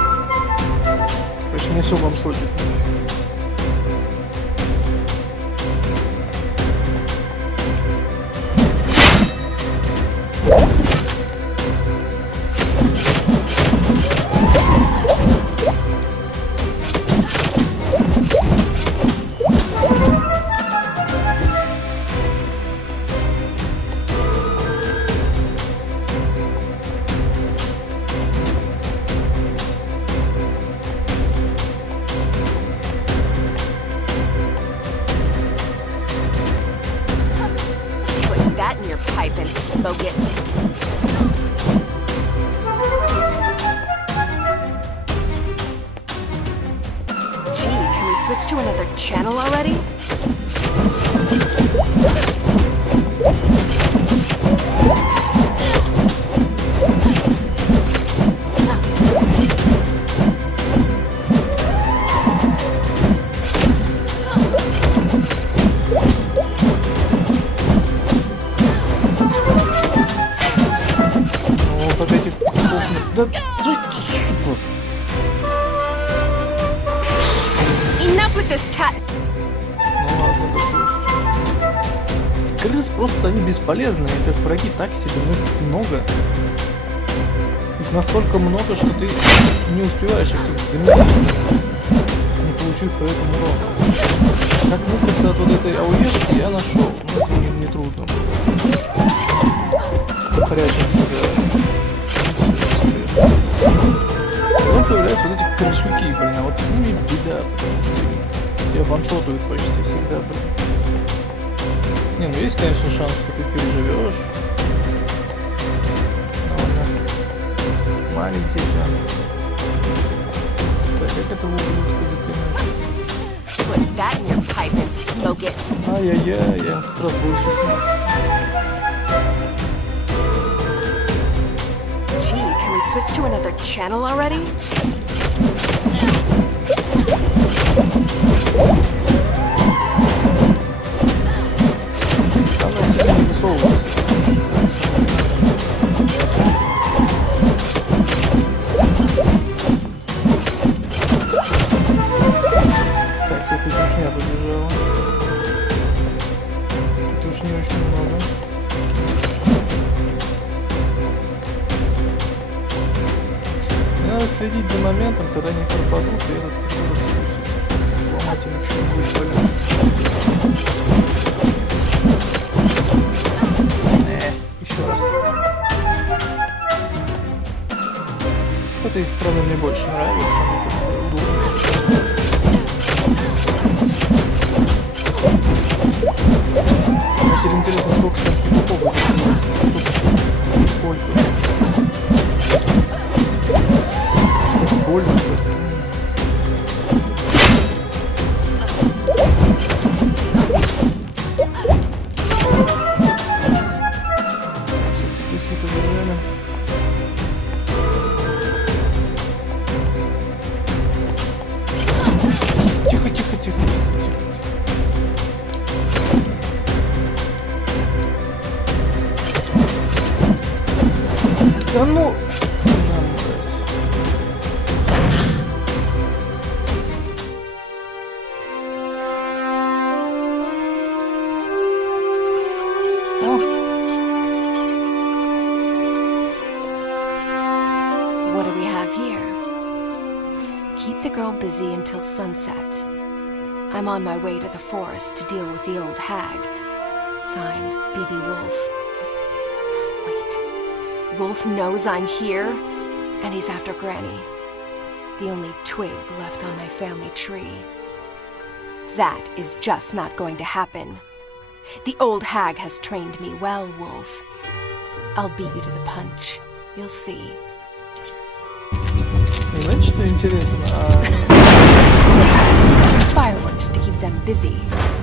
Короче, не все ваншотит. Put that in your pipe and smoke it. Gee, can we switch to another channel already? Вот от этих петухов. Да стой ты, сука! Enough with this cat. Ну ладно, допустим. Крыс просто они бесполезные, как враги, так себе, но их много. Их настолько много, что ты не успеваешь их всех замесить, не получив по этому урона. Как выбраться от вот этой ауешки я нашел, но это не трудно было. Прячемся за... Потом появляются вот эти крысюки, блин, а вот с ними беда, потому что тебя ваншотают почти всегда, блин. Не, ну есть, конечно, шанс, что ты переживешь. Но маленький шанс. Так, как этого ублюдка допинать? Put that in your pipe and smoke it. Ай-яй-яй, я в тот раз больше смог. Gee, can we switch to another channel already? Она сильно не высовывается. Так, я петушня побежала. Петушни очень много. Мне надо следить за моментом, когда они пропадут, и этот придурок спустится, чтобы сломать им что-нибудь полезное. Еще раз. С этой стороны мне больше нравится, мне как-то удобно. Мне теперь интересно, сколько там петухов будет. Сколько? Сколько больно-то? Петухи побежали. Тихо, тихо, тихо. Да ну! What do we have here? Keep the girl busy until sunset. I'm on my way to the forest to deal with the old hag. Signed, B.B. Woolfe. Wait. Woolfe knows I'm here, and he's after Granny. The only twig left on my family tree. That is just not going to happen. The old hag has trained me well, Woolfe. I'll beat you to the punch. You'll see. Знаете, что интересно? Some fireworks to keep them busy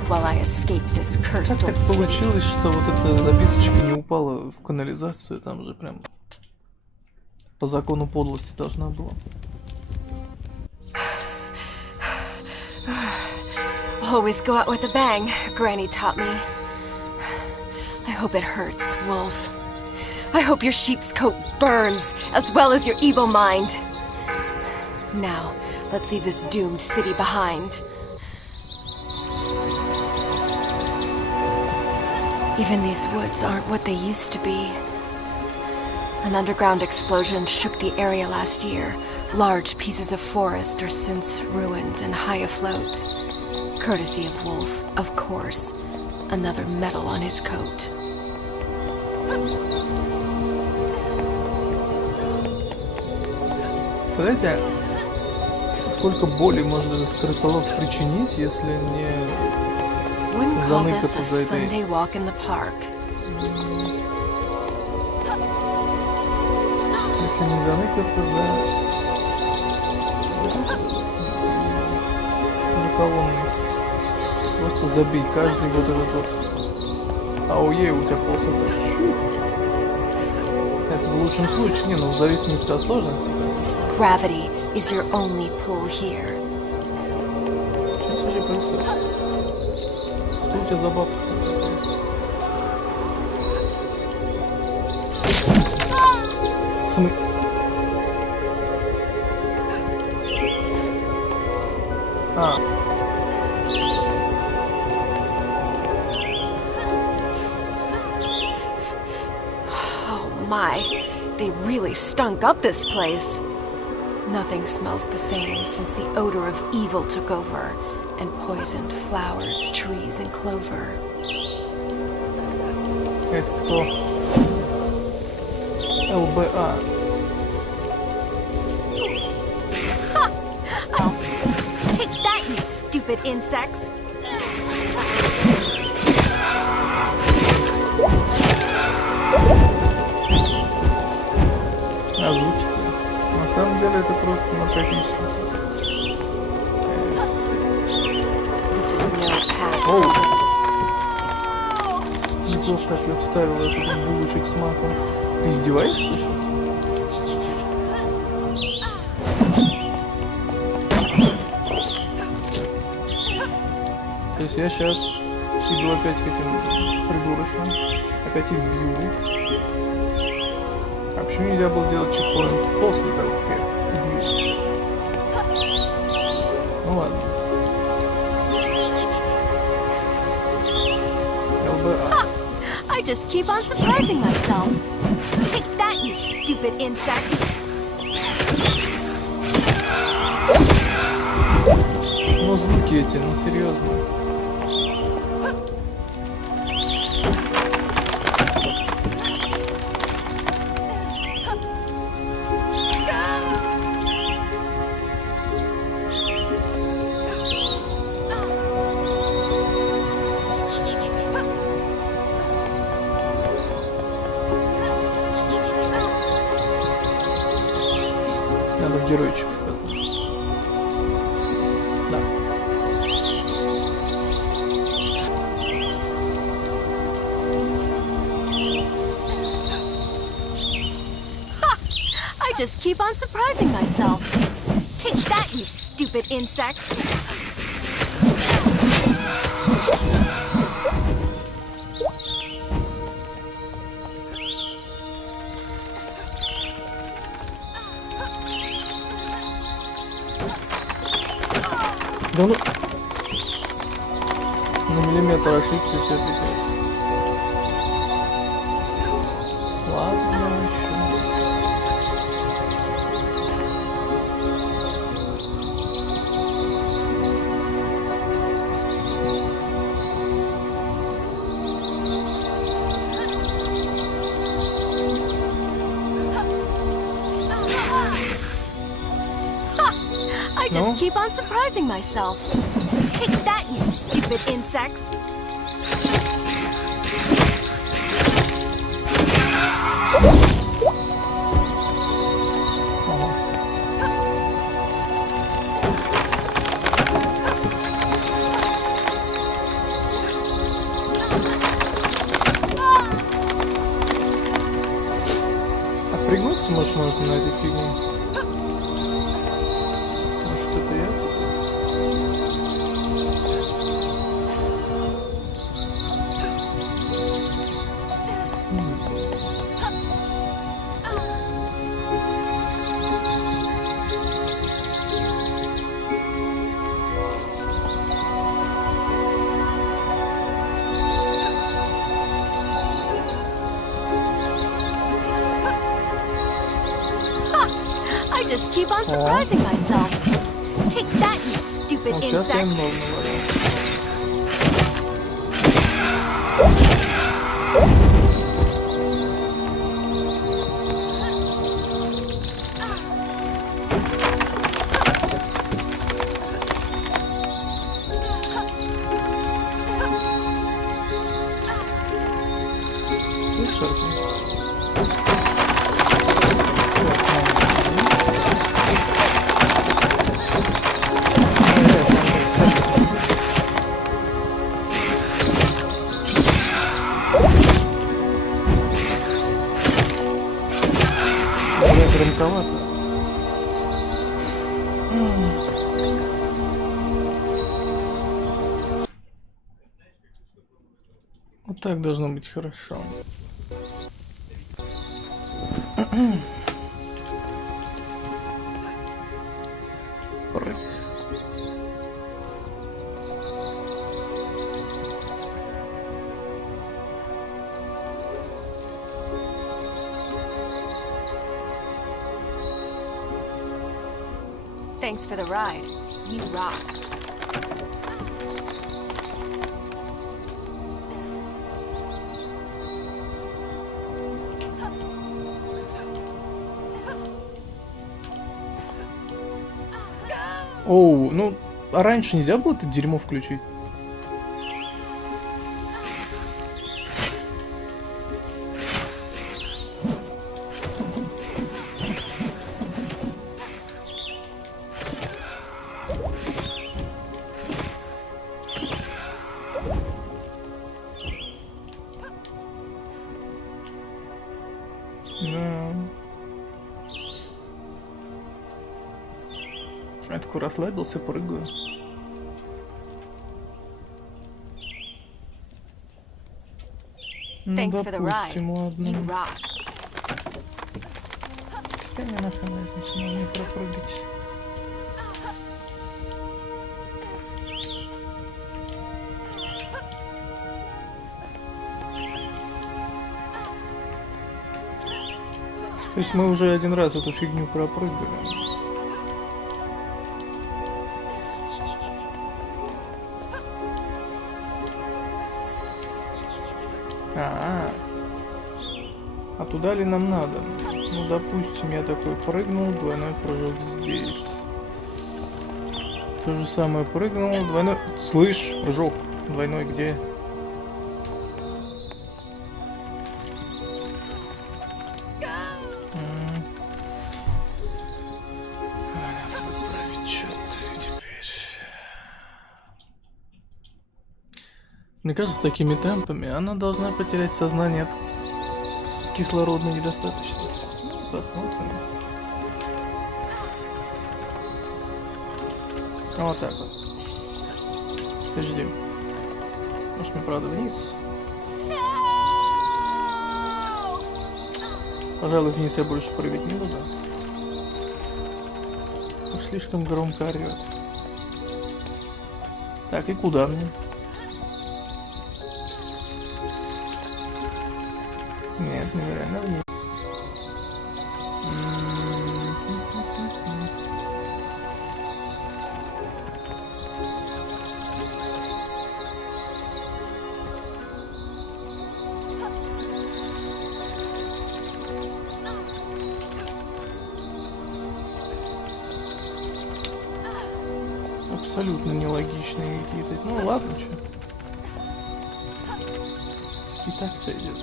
while I escape this Как cursed так old city. получилось, что вот эта записочка не упала в канализацию? Там же прям по закону подлости должна была. Always go out with a bang, Granny taught me. I hope it hurts, Woolfe. I hope your sheep's coat burns, as well as your evil mind. Now, let's leave this doomed city behind. Even these woods aren't what they used to be. An underground explosion shook the area last year. Large pieces of forest are since ruined and high afloat. Courtesy of Woolfe, of course. Another medal on his coat. Представляете, сколько боли может этот крысолов причинить, если не Wouldn't call this заныкаться a за этой... Sunday walk in the park. Если не заныкаться за колонной. Просто забей каждый вот этот вот. Ауе, у тебя плохо так. Это в лучшем случае, не, ну в зависимости от сложности, конечно. Gravity is your only pull here. Что вообще происходит? Что у тебя за бабка? А. Oh my, they really stunk up this place. Nothing smells the same since the odor of evil took over and poisoned flowers, trees, and clover. Это кто? ЛБА. Take that, you stupid insects! А звуки-то? На самом деле это просто наркотический. This is no path. Оу. Неплохо так я вставил этот булочек с маком. Ты издеваешься что? То есть я сейчас иду опять к этим придурочным, опять их бью. А почему нельзя было делать чекпоинт после того, как я их бью? Ну ладно. ЛБА. I just keep on surprising myself. Take that, you stupid insects! Ну звуки эти, ну серьезно. Надо в геройчиков. Да. I just keep on surprising myself. Take that, you stupid insects! Да ну... На миллиметр ошибся все-таки. Ладно, еще. I just No? keep on surprising myself. Take that, you stupid insects! А пригнуться, может, можно на этой фигне? Может, это я? I just keep on surprising myself. Take that, you stupid Вот сейчас я insects! много навалил. Ты шарпни. Громковато. Вот так должно быть хорошо. Прыг. Thanks for the ride. You rock. Оу, ну, а раньше нельзя было это дерьмо включить? Да. Я такой расслабился, прыгаю. Ну, Thanks for the ride. допустим, ладно. You rock. Какая мне нахрен разница, надо не пропрыгать. То есть мы уже один раз эту фигню пропрыгали. А туда ли нам надо? Ну, допустим, я такой прыгнул, двойной прыжок здесь. То же самое прыгнул, двойной... Слышь, прыжок двойной где? Мне кажется, такими темпами она должна потерять сознание от кислородной недостаточности. Ну, посмотрим. А вот так вот. Подожди. Может, мне правда вниз? Пожалуй, вниз я больше прыгать не буду. Уж слишком громко орёт. Так, и куда мне? Нет, наверное, вниз. Упс. абсолютно нелогичные какие-то. Ну ладно, что. И так сойдет.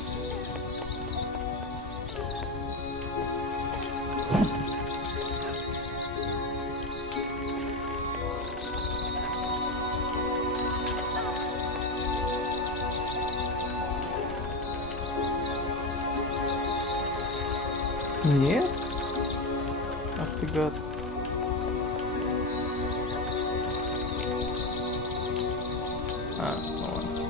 Нет? Ах ты гад. Ну ладно.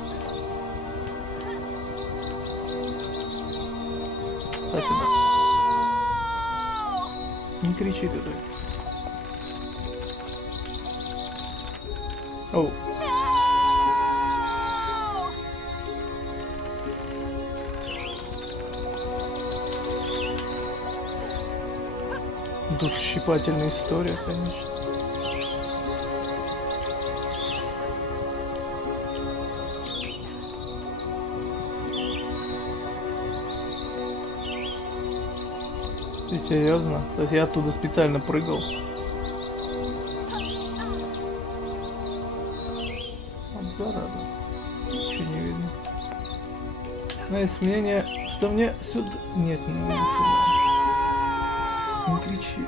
Спасибо. Не кричи ты так. Оу. Душещипательная история, конечно. Ты серьезно? То есть я оттуда специально прыгал? Вот зараза. Ничего не видно. Но есть мнение, что мне сюда... Нет, не сюда. Не кричи.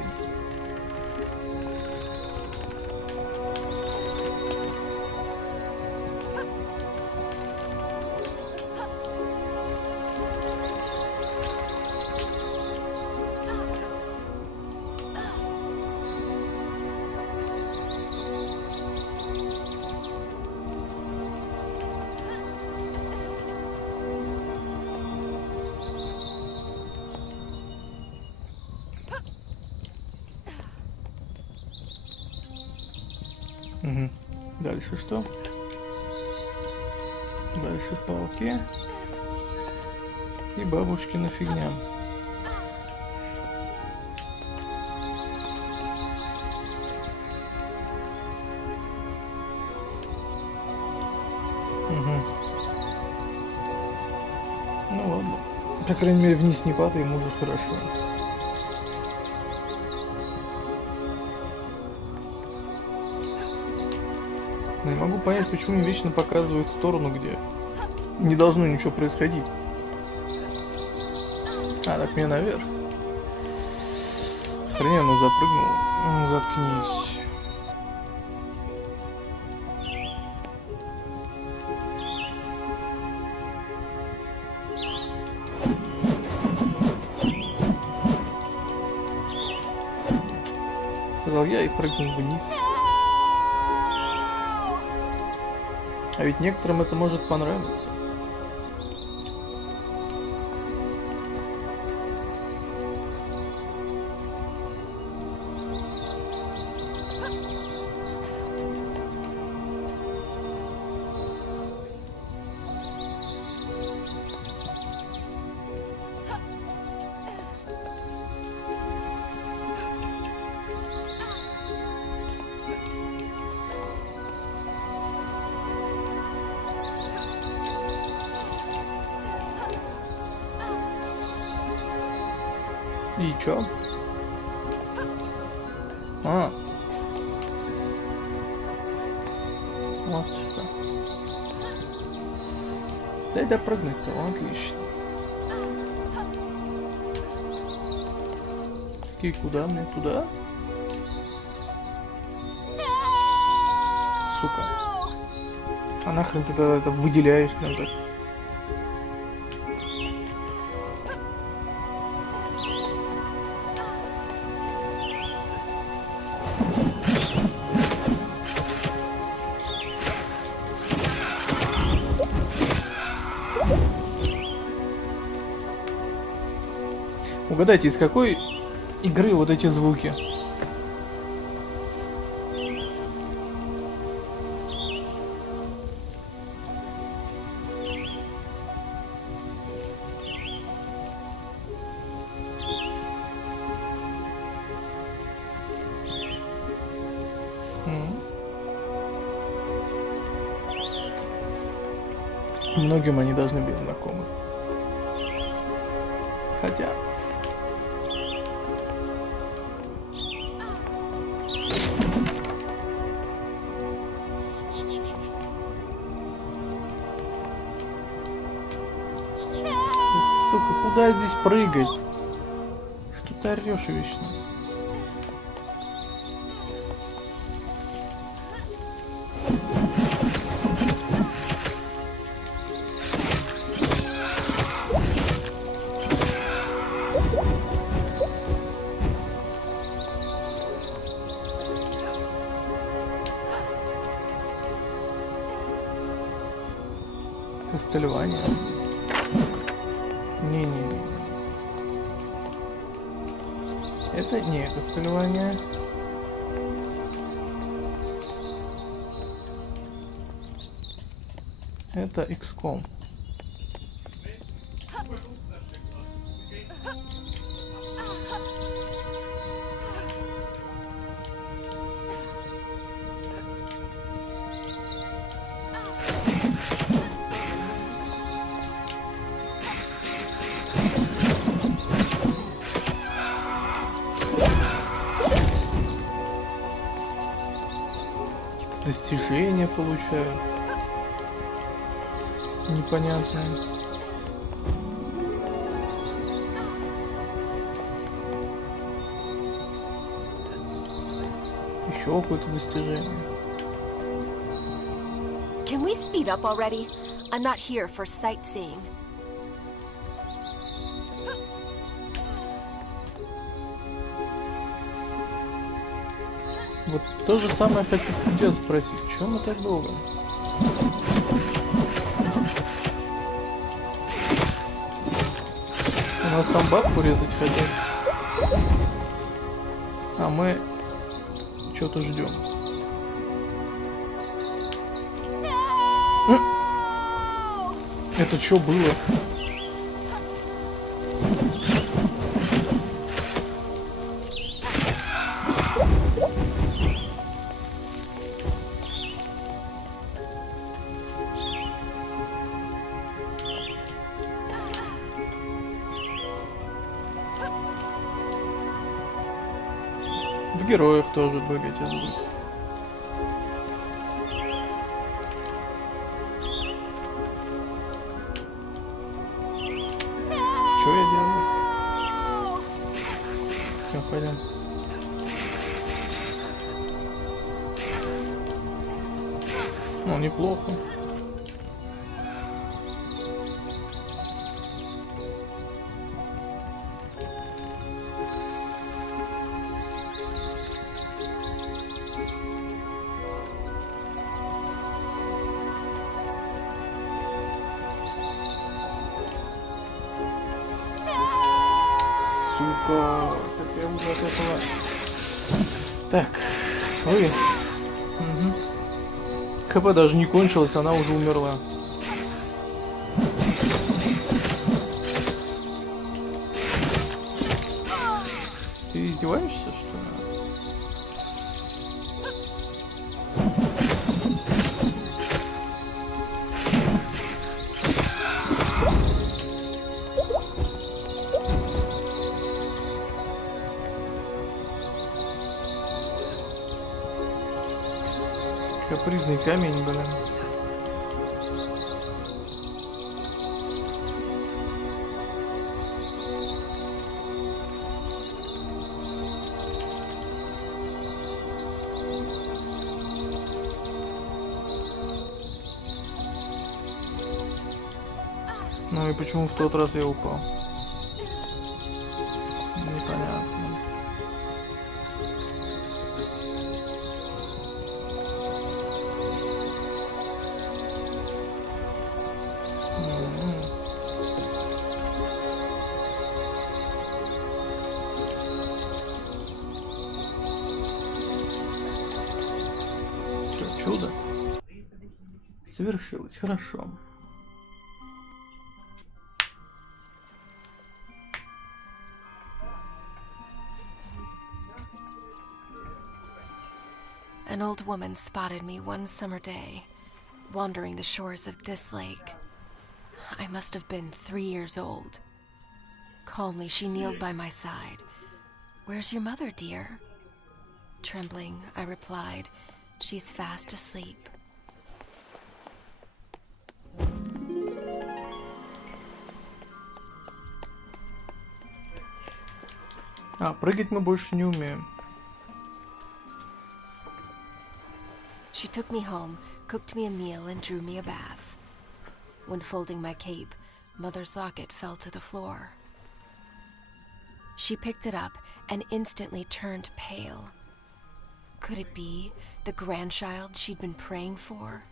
Угу. Дальше что? Дальше палки. И бабушкина фигня. Угу. Ну ладно. По крайней мере, вниз не падаем, уже хорошо. Но не могу понять, почему мне вечно показывают сторону, где не должно ничего происходить. А, так мне наверх. Хрена запрыгнул. Заткнись. Сказал я и прыгнул вниз. А ведь некоторым это может понравиться. И чё? А. Вот что. Дай допрыгнуть-то, отлично. И куда мне? Туда? Сука. А нахрен ты тогда это выделяешь прям так? Угадайте, из какой игры вот эти звуки? Многим они должны быть знакомы. Хотя... куда здесь прыгать? Что ты орешь вечно? Кастельвания? Не-не-не. Это не Кастельвания. Это XCOM. Достижения получаю. Непонятное. Еще какое-то достижение. Can we speed up already? I'm not here for sightseeing. Вот то же самое хочу у тебя спросить. Чего мы так долго? У нас там бабку резать хотят. А мы что-то ждем. Это что было? В героях тоже были эти звуки. Что я делаю? Все, пойдем. Ну, неплохо. Сука, как я уже от этого... Так, ой. Угу. КП даже не кончилось, она уже умерла. Ты издеваешься, что ли? Капризный камень, блин. Ну и почему в тот раз я упал? Непонятно. Что, чудо? Совершилось, хорошо. An old woman spotted me one summer day, wandering the shores of this lake. I must have been 3 years old. Calmly, she kneeled by my side. "Where's your mother, dear?" Trembling, I replied, "She's fast asleep." А, прыгать мы больше не умеем. She took me home, cooked me a meal, and drew me a bath. When folding my cape, Mother's locket fell to the floor. She picked it up and instantly turned pale. Could it be the grandchild she'd been praying for?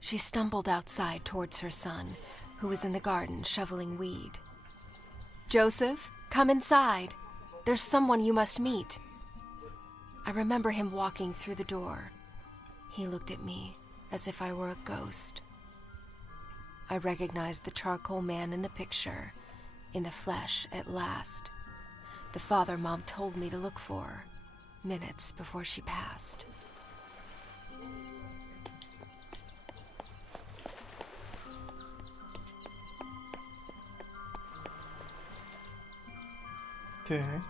She stumbled outside towards her son, who was in the garden shoveling weed. "Joseph, come inside. There's someone you must meet." I remember him walking through the door. He looked at me as if I were a ghost. I recognized the charcoal man in the picture, in the flesh at last. The father Mom told me to look for, minutes before she passed. Так.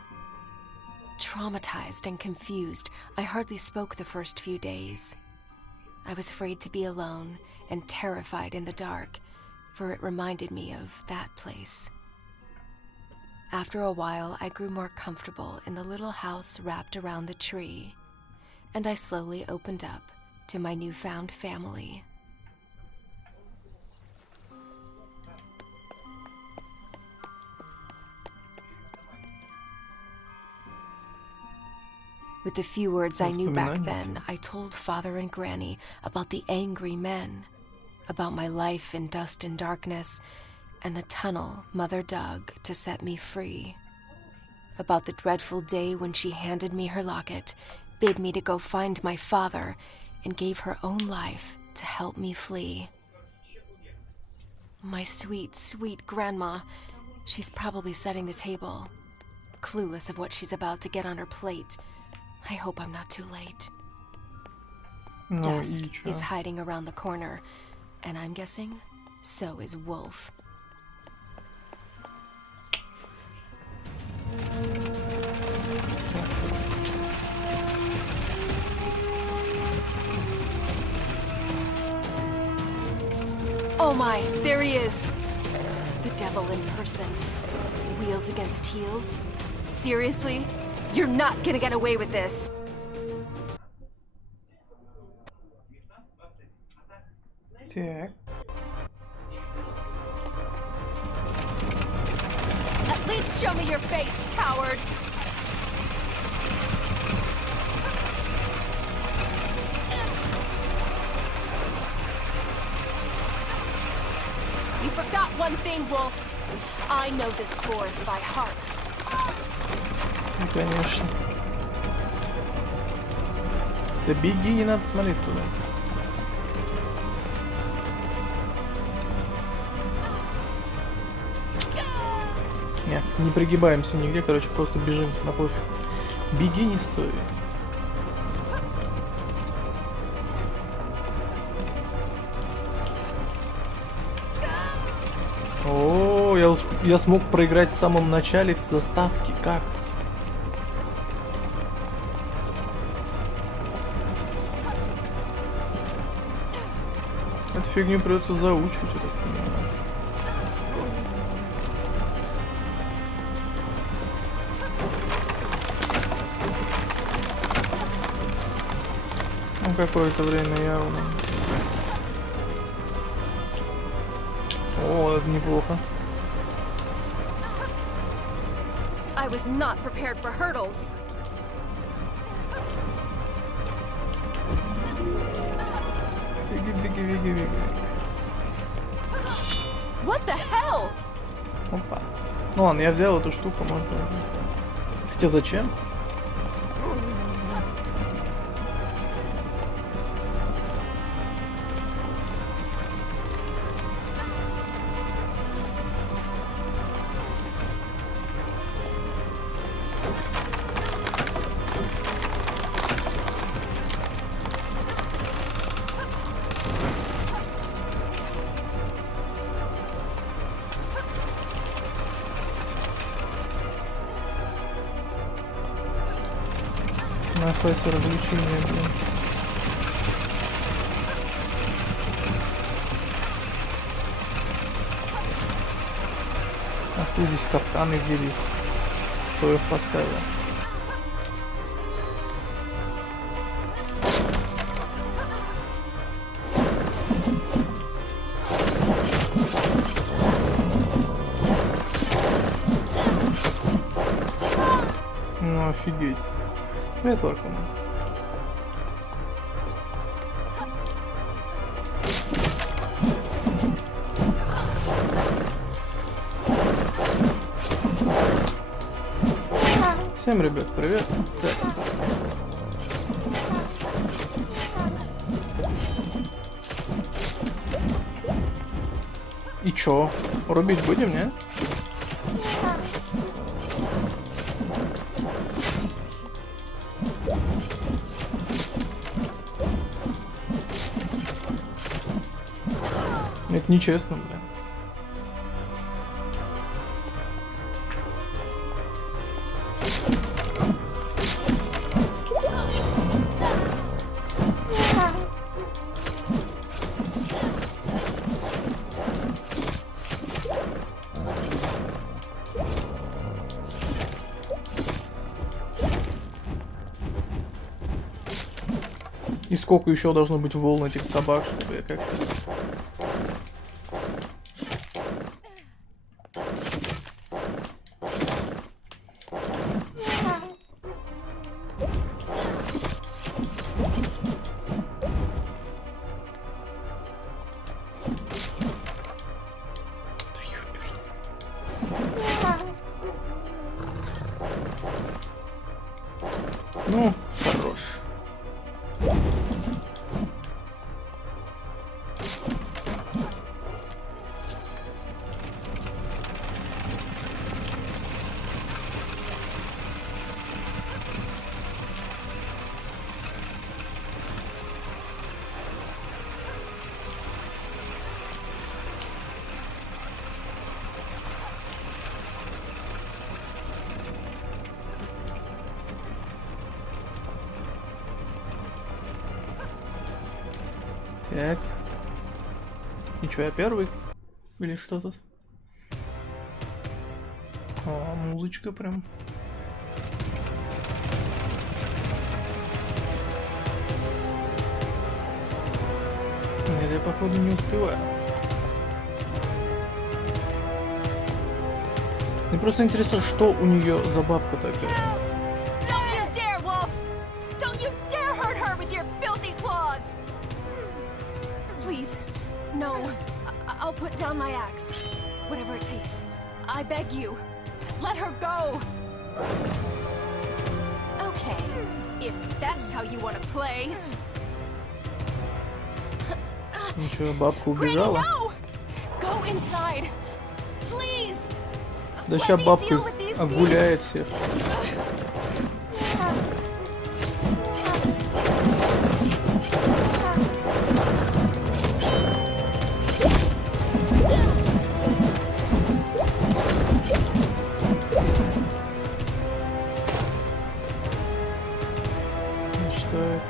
Traumatized and confused, I hardly spoke the first few days. I was afraid to be alone and terrified in the dark, for it reminded me of that place. After a while, I grew more comfortable in the little house wrapped around the tree, and I slowly opened up to my newfound family. With the few words I knew back then, I told Father and Granny about the angry men, about my life in dust and darkness, and the tunnel Mother dug to set me free. About the dreadful day when she handed me her locket, bid me to go find my father, and gave her own life to help me flee. My sweet, sweet grandma, she's probably setting the table, clueless of what she's about to get on her plate. I hope I'm not too late. Dusk is hiding around the corner, and I'm guessing so is Woolfe. Oh my, there he is! The devil in person. Wheels against heels? Seriously? You're not gonna get away with this! Так. At least show me your face, coward! You forgot one thing, Woolfe. I know this forest by heart. Ну, конечно. Да беги, не надо смотреть туда. Не пригибаемся нигде, короче, просто бежим на пофиг. Беги, не стой. О, я смог проиграть в самом начале в заставке. Как? Эту фигню придется заучивать, я так понимаю. Ну, какое-то время явно. О, это неплохо. I was not prepared for hurdles. Беги, беги, беги, беги. What the hell? Опа. Ну ладно, я взял эту штуку, можно. Хотя зачем? Находится развлечение, блин. Ах, тут здесь капканы взялись. кто их поставил. Ну офигеть. Привет, Варкун. Всем, ребят, привет. Так. И чё? Рубить будем, не? Это нечестно, блин. И сколько еще должно быть волн этих собак, чтобы я как-то... Ну, хорош. Так. И чё, я первый? Или что тут? О, музычка прям. Нет, я походу не успеваю. Мне просто интересно, что у нее за бабка такая. Don't you dare, Wolf! Don't you dare hurt her with your filthy claws! Please, no. I'll put down my axe. Whatever it takes. I beg you. Let her go! Okay, if that's how you want to play. Ничего, бабка Granny, убежала. no! Go inside. Please! Да Let сейчас me бабка deal with these огуляет beasts. всех. Значит, так.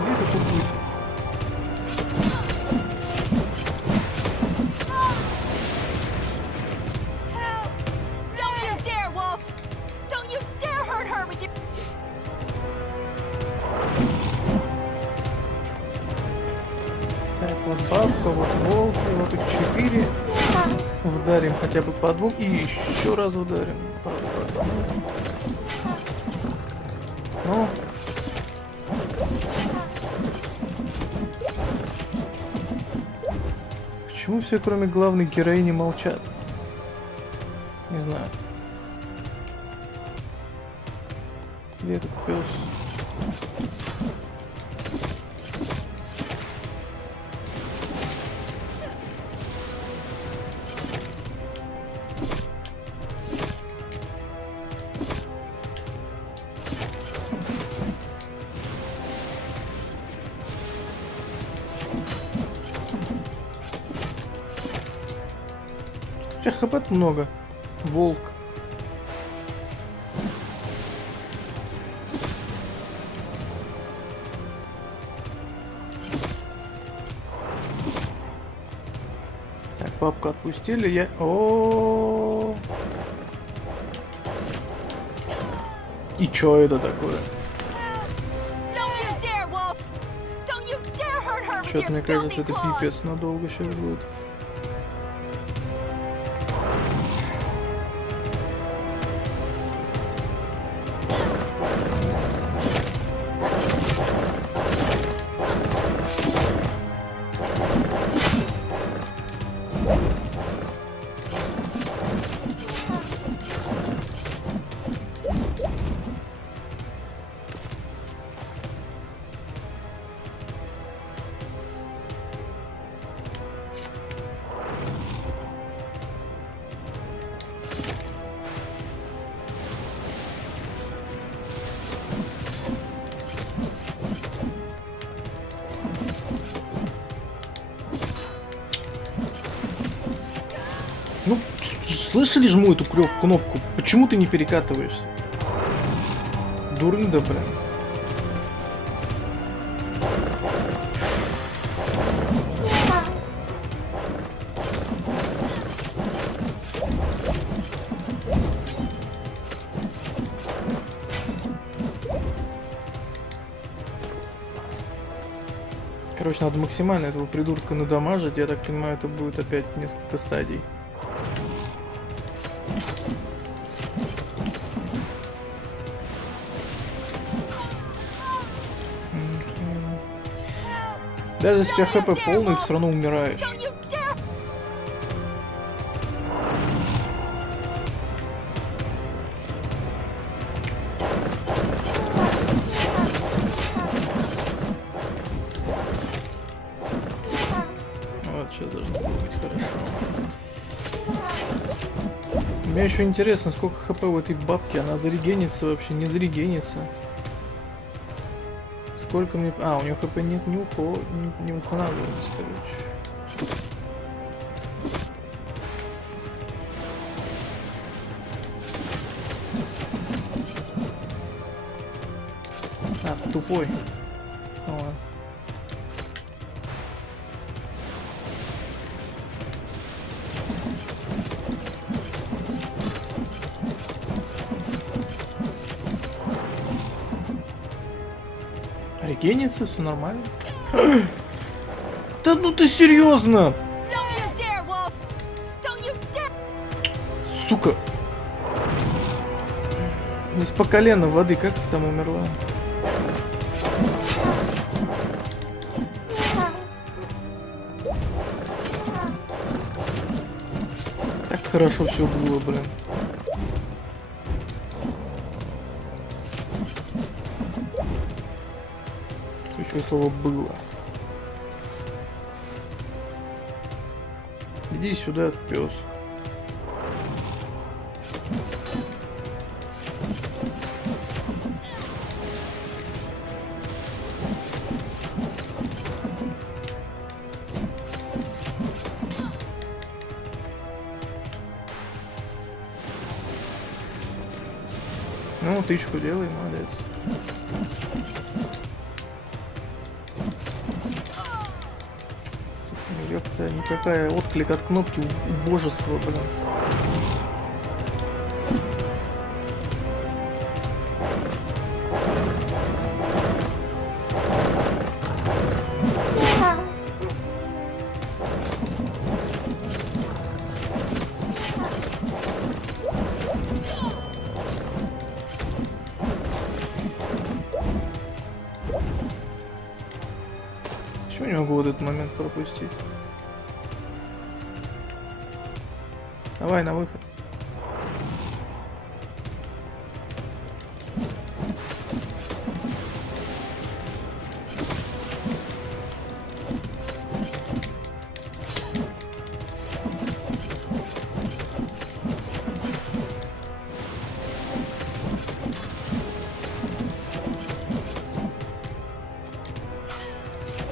Где это кукусь? Don't you dare, Wolf! Don't you dare hurt her with your... Так, вот бабка, вот волки, вот их 4. Вдарим хотя бы по 2 и еще раз ударим. По 2. Ну. Почему все, кроме главной героини, молчат? Не знаю. Где этот пес? У тебя хп много. Волк. папку отпустили, я... О. И чё это такое? Что-то мне кажется, это пипец надолго сейчас будет. Ну, слышали, жму эту кнопку. Почему ты не перекатываешься? Дурында, блин. Короче, надо максимально этого придурка надамажить. Я так понимаю, это будет опять несколько стадий. Даже если у тебя хп полный, ты все равно умираешь. Вот, сейчас должно быть хорошо. Мне еще интересно, сколько хп у этой бабки. Она зарегенится вообще, не зарегенится. Сколько мне... А, у нее хп нет, не восстанавливается, короче. А, тупой. Ну, ладно. Регенится, все нормально. Да ну ты серьезно? Сука. Не по колено воды, как ты там умерла? Так хорошо все было, блин. Еще слово было. Иди сюда, пес. Ну, тычку делай, молодец. Реакция никакая, отклик от кнопки убожества, блин. Чего не могу в этот момент пропустить? Давай на выход.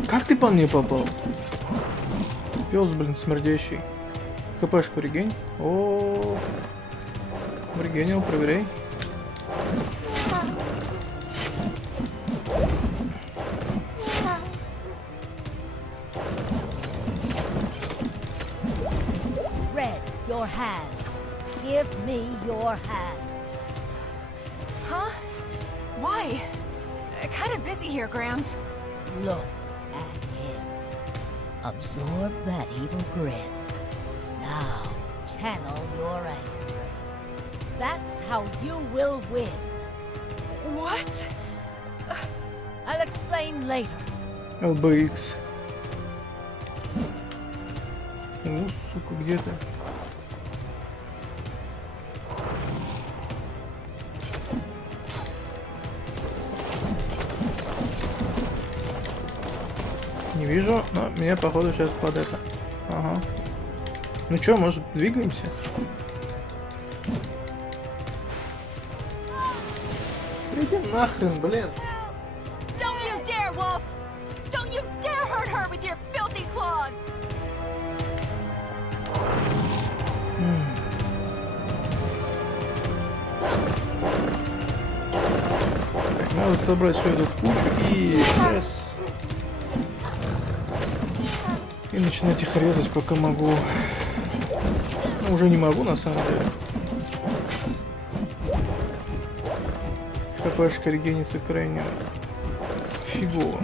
Как ты по мне попал? Пес, блин, смердящий. ХПшку регень. О, регенил, проверяй. your hands. Give me your hands. Huh? Why? Kind of busy here, Grams. Look at him. Absorb that evil grin. Now, channel your anger. That's how you will win. What? I'll explain later. LBX. О, сука, где ты? Не вижу, но меня походу сейчас под это. Ага. Ну чё, может, двигаемся? Иди нахрен, блин. Don't you dare, Wolf! Don't you dare hurt her with your filthy claws! Так, надо собрать все это в кучу и раз. И начинать их резать, пока могу. Ну, уже не могу, на самом деле. ХПшка регенится крайне фигово.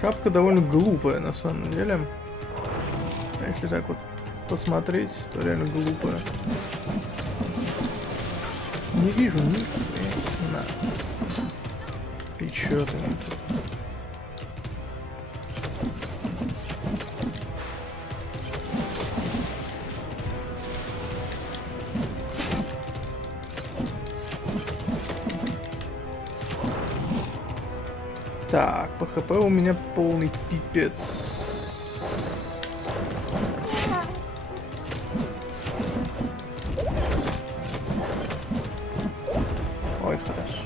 Шапка довольно глупая, на самом деле. Если так вот посмотреть, то реально глупая. Не вижу ни хрена. И чё ты не тут? Так, по ХП у меня полный пипец. Ой, хорошо.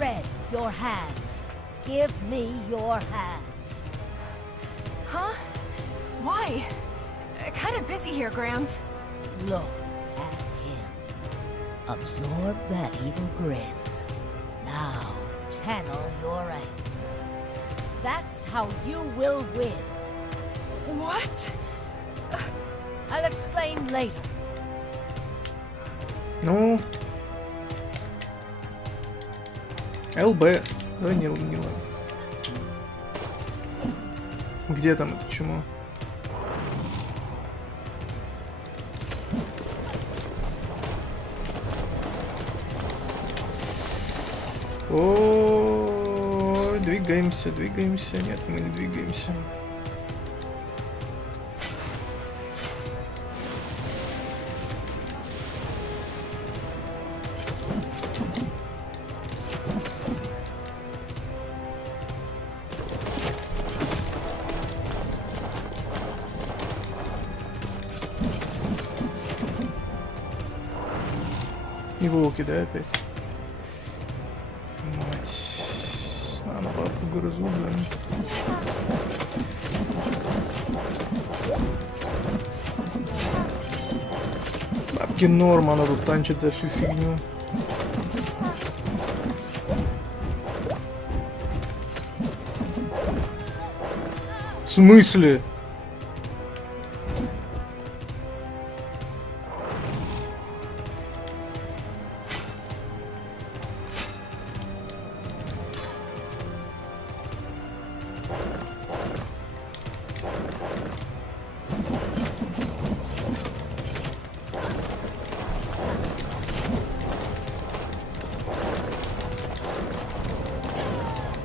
Red, your hands. Give me your hands. Huh? Why? Kind of busy here, Grams. Look at him. Absorb that evil grin. Now, channel your anger. That's how you will win. What? I'll explain later. Ну. ЛБ. Да не ладно. Где там это чему? О, двигаемся, двигаемся. Нет, мы не двигаемся. И волки, да, опять? Мать. А, на лапу грызу, блин. Бабки норм, она тут танчит за всю фигню. В смысле?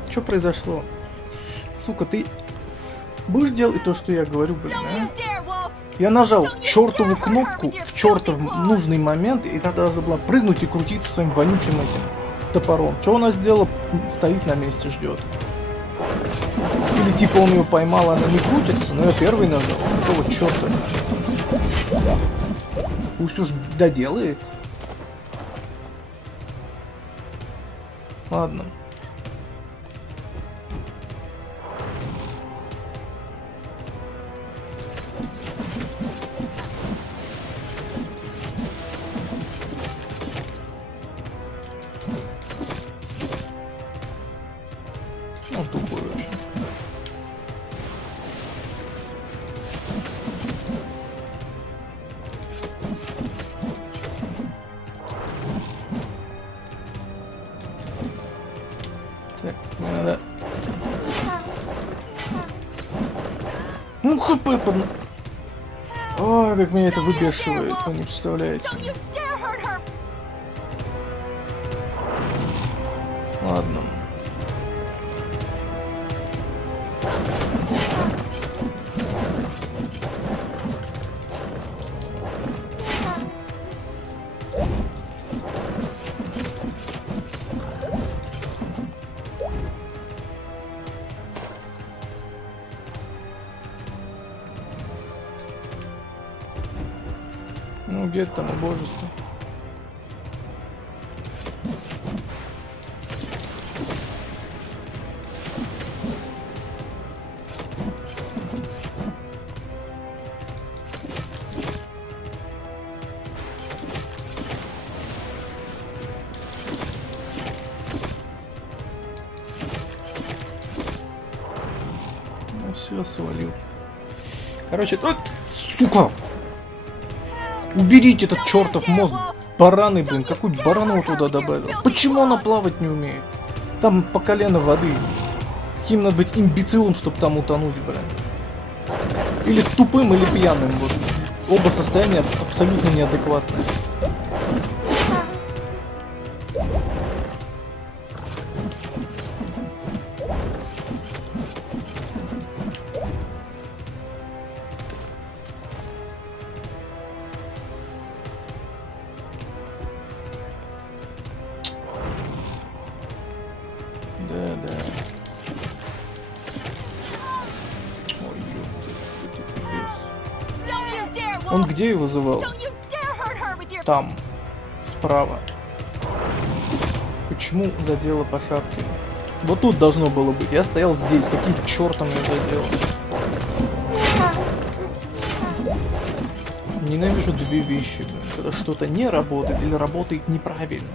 Что произошло? Сука, ты будешь делать то, что я говорю, блин, а? Я нажал чертову кнопку в чертов нужный момент, и надо должна была прыгнуть и крутиться своим вонючим этим топором. Что она сделала? Стоит на месте, ждет. Или типа он ее поймал, она не крутится, но я первый нажал. Какого черта? Пусть уж доделает. Ладно. хп под... Ой, как меня это выбешивает, вы не представляете. Ладно. Ну, где-то там убожество. Ну, все, свалил. Короче, вот, сука! Уберите этот чертов мозг. Бараны, блин, какой баран его туда добавил? Почему она плавать не умеет? Там по колено воды. Каким надо быть имбецилом, чтобы там утонуть, блин? Или тупым, или пьяным, вот. Оба состояния абсолютно неадекватные. Да. Ой, ёпта. Он где его вызывал? Там. Справа. Почему задело по шапке? Вот тут должно было быть. Я стоял здесь. Каким чертом я задел? Ненавижу две вещи. Когда что-то не работает или работает неправильно.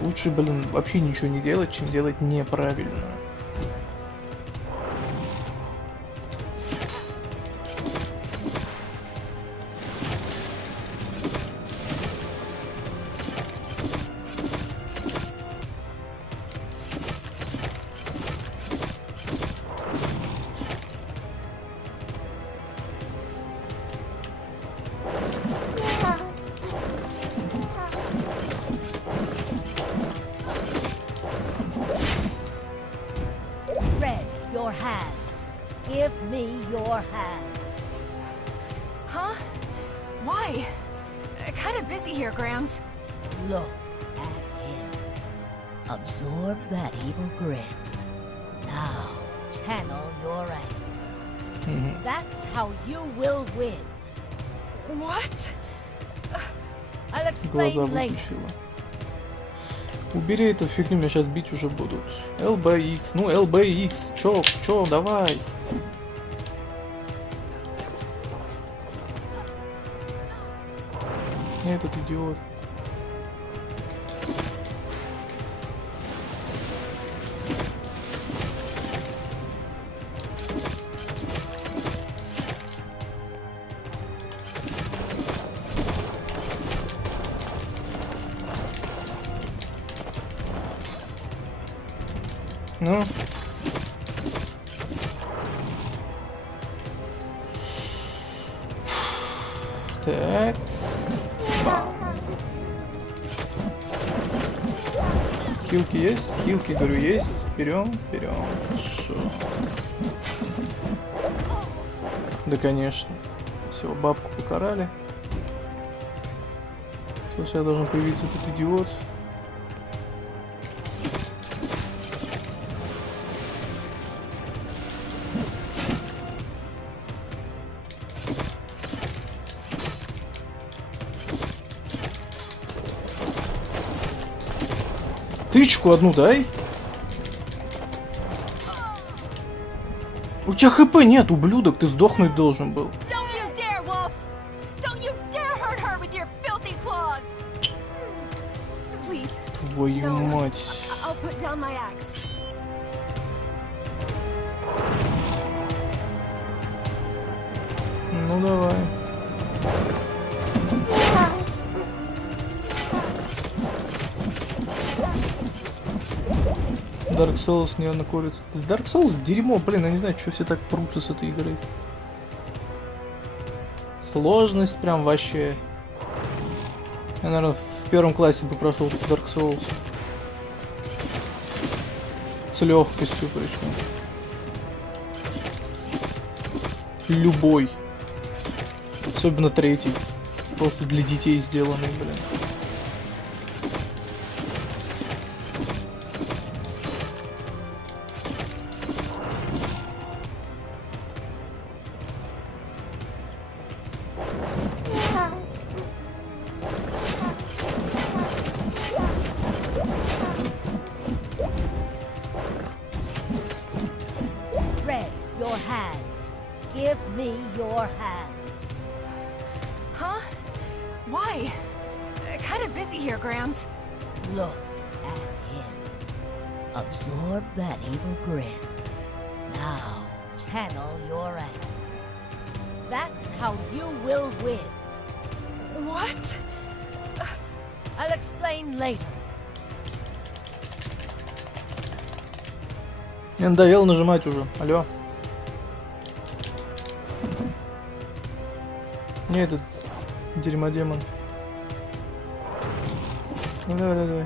Лучше, блин, вообще ничего не делать, чем делать неправильно. Your hands. Give me your hands. Huh? Why? Kinda busy here, Grams. Look at him. Absorb that evil grin. Now, channel your anger. That's how you will win. What? I'll Глаза explain later. выключила. Убери эту фигню, меня сейчас бить уже будут. LBX, ну LBX, чё, давай. Этот идиот. Ну. Так. Хилки есть? Хилки, говорю, есть. Берем. Хорошо. Да, конечно. Все, бабку покарали. Сейчас должен появиться этот идиот. Тычку одну дай. У тебя хп нет, ублюдок, ты сдохнуть должен был. Don't you dare, Woolfe! Don't you dare hurt her with your filthy claws! Please. Твою No. мать. I'll put down my axe. Ну давай. Dark Souls не на курице. Dark Souls дерьмо, блин, я не знаю, что все так прутся с этой игрой. Сложность прям вообще. Я, наверное, в первом классе бы прошел Dark Souls. С легкостью причем. Любой. Особенно третий. Просто для детей сделанный, блин. Red, your hands. Give me your hands. Huh? Why? Kind of busy here, Grams. Look at him. Absorb that evil grin. Now, channel your anger. That's how you will win. What? I'll explain later. Мне надоело нажимать уже. Алло. Не этот дерьмодемон. Давай.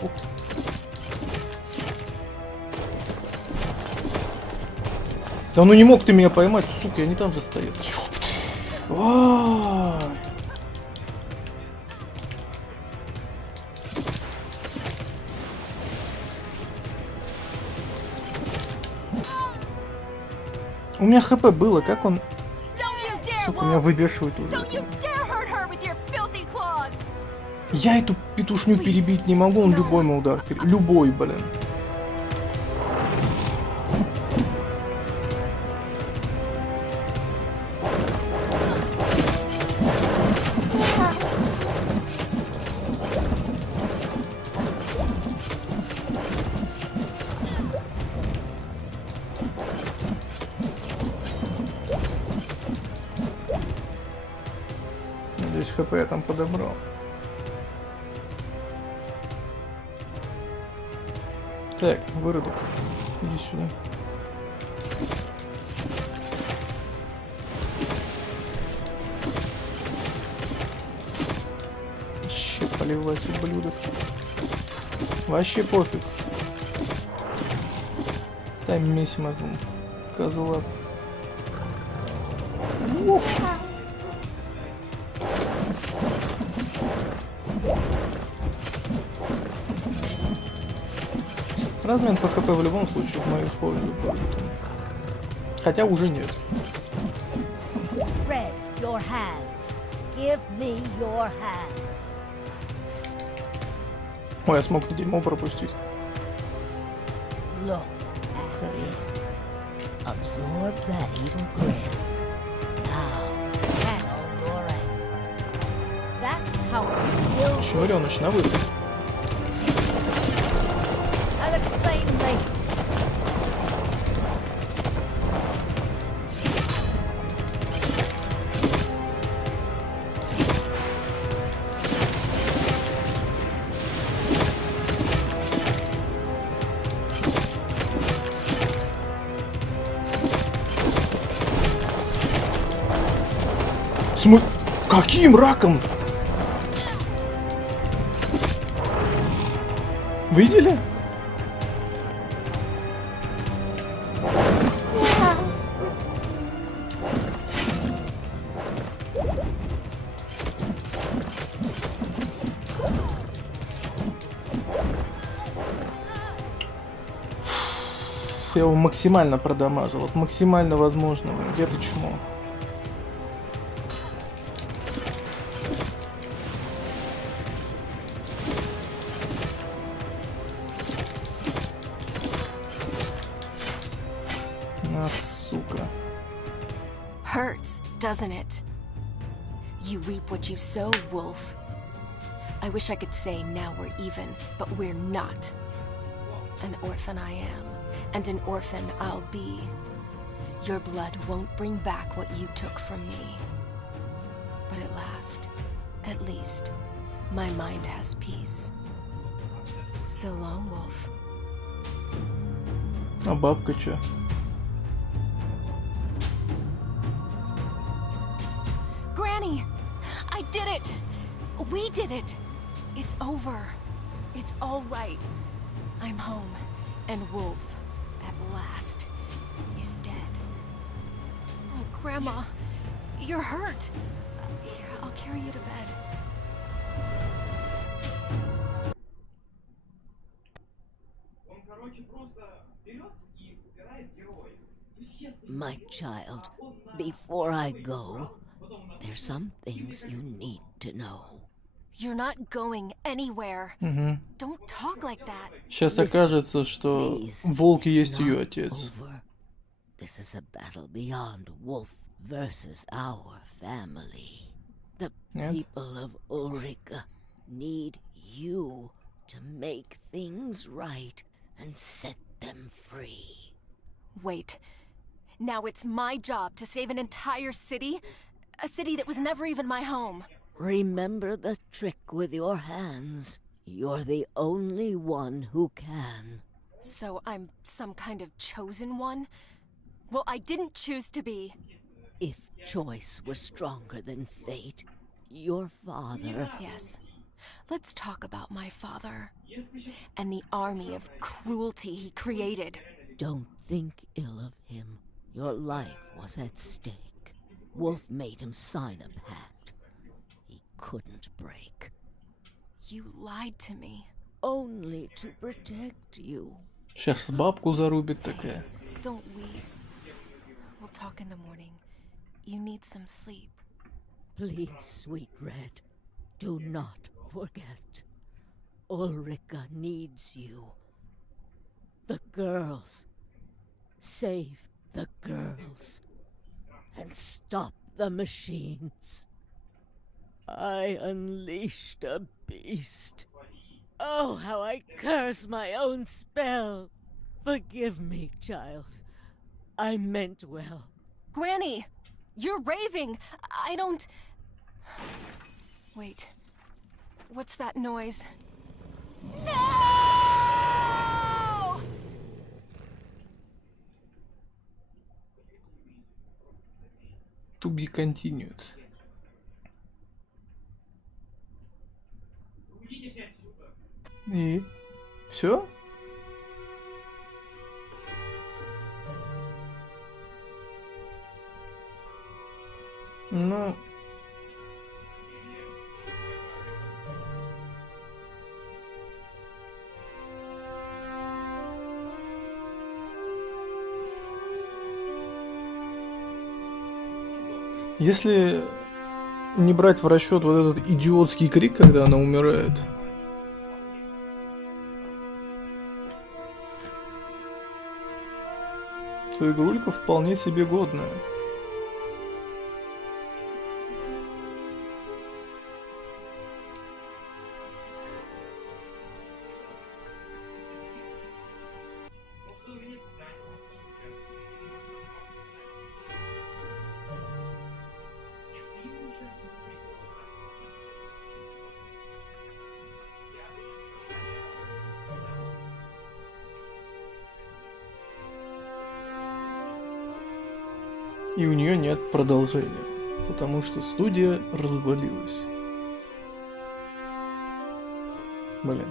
Ух. Да ну не мог ты меня поймать, сука, я не там же стоял. Ай. У меня хп было, как он... Сука, меня выбешивает уже. Я эту петушню перебить не могу, он любой мой удар. Любой, блин. Надеюсь, хп я там подобрал. Так, выродок, иди сюда. Вообще поливать, ублюдок. Вообще пофиг. Ставим месимо там, козла. Размен по хп в любом случае в мою пользу будет. Хотя уже нет. Red, your hands. Give me your hands. Ой, я смог это дерьмо пропустить. Look at him. Absorb that evil grin. Now, channel your anger. That's how you will win. Шевреныч на выход. I'll explain later. Каким раком? Видели? Я его максимально продамажил, вот максимально возможно. Где ты чмо? А, сука. Hurts, doesn't it? You reap what you sow, Woolfe. I wish I could say now we're even, but we're not. An orphan I am, and an orphan I'll be. Your blood won't bring back what you took from me. But at least, my mind has peace. So long, Wolf. А бабка чё? Granny! I did it! We did it! It's over. It's all right. I'm home, and Woolfe, at last, is dead. Oh, Grandma, you're hurt. Here, I'll carry you to bed. My child, before I go, there's some things you need to know. You're not going anywhere. Угу. Don't talk like that. Сейчас окажется, что Please, волки it's есть ее not отец. over. This is a battle beyond Wolf versus our family. The Нет? people of Ulrika need you to make things right and set them free. Wait. Now it's my job to save an entire city? A city that was never even my home. Remember the trick with your hands. You're the only one who can. So I'm some kind of chosen one? Well, I didn't choose to be. If choice were stronger than fate, your father... Yes. Let's talk about my father. And the army of cruelty he created. Don't think ill of him. Your life was at stake. Wolf made him sign a pact he couldn't break. You lied to me. Only to protect you. Сейчас бабку зарубит такая. Don't weep. We'll talk in the morning. You need some sleep. Please, sweet Red, do not forget. Ulrika needs you. The girls. Save the girls. And stop the machines. I unleashed a beast. Oh, how I curse my own spell. Forgive me, child. I meant well. Granny! You're raving! I don't... Wait. What's that noise? No! To be continued. И все? Ну, если не брать в расчет вот этот идиотский крик, когда она умирает, то игрулька вполне себе годная. И у нее нет продолжения, потому что студия развалилась. Блин.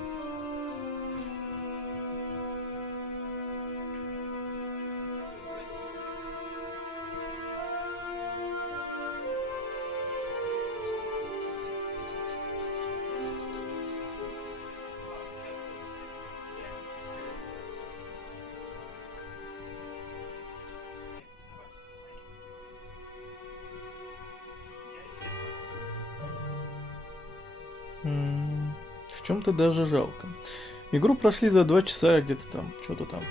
В чем-то даже жалко. Игру прошли за 2 часа где-то там, что-то там.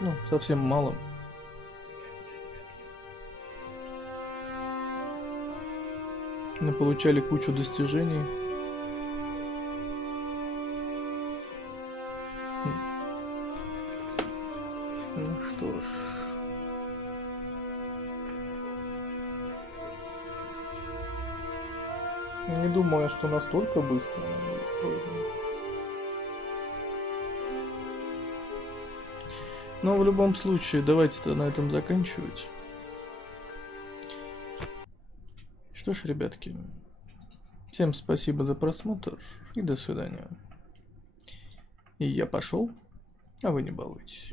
Ну, совсем мало. Мы получали кучу достижений. Ну что ж. Не думаю, что настолько быстро. Но в любом случае, давайте-то на этом заканчивать. Что ж, ребятки, всем спасибо за просмотр и до свидания. И я пошел, а вы не балуйтесь.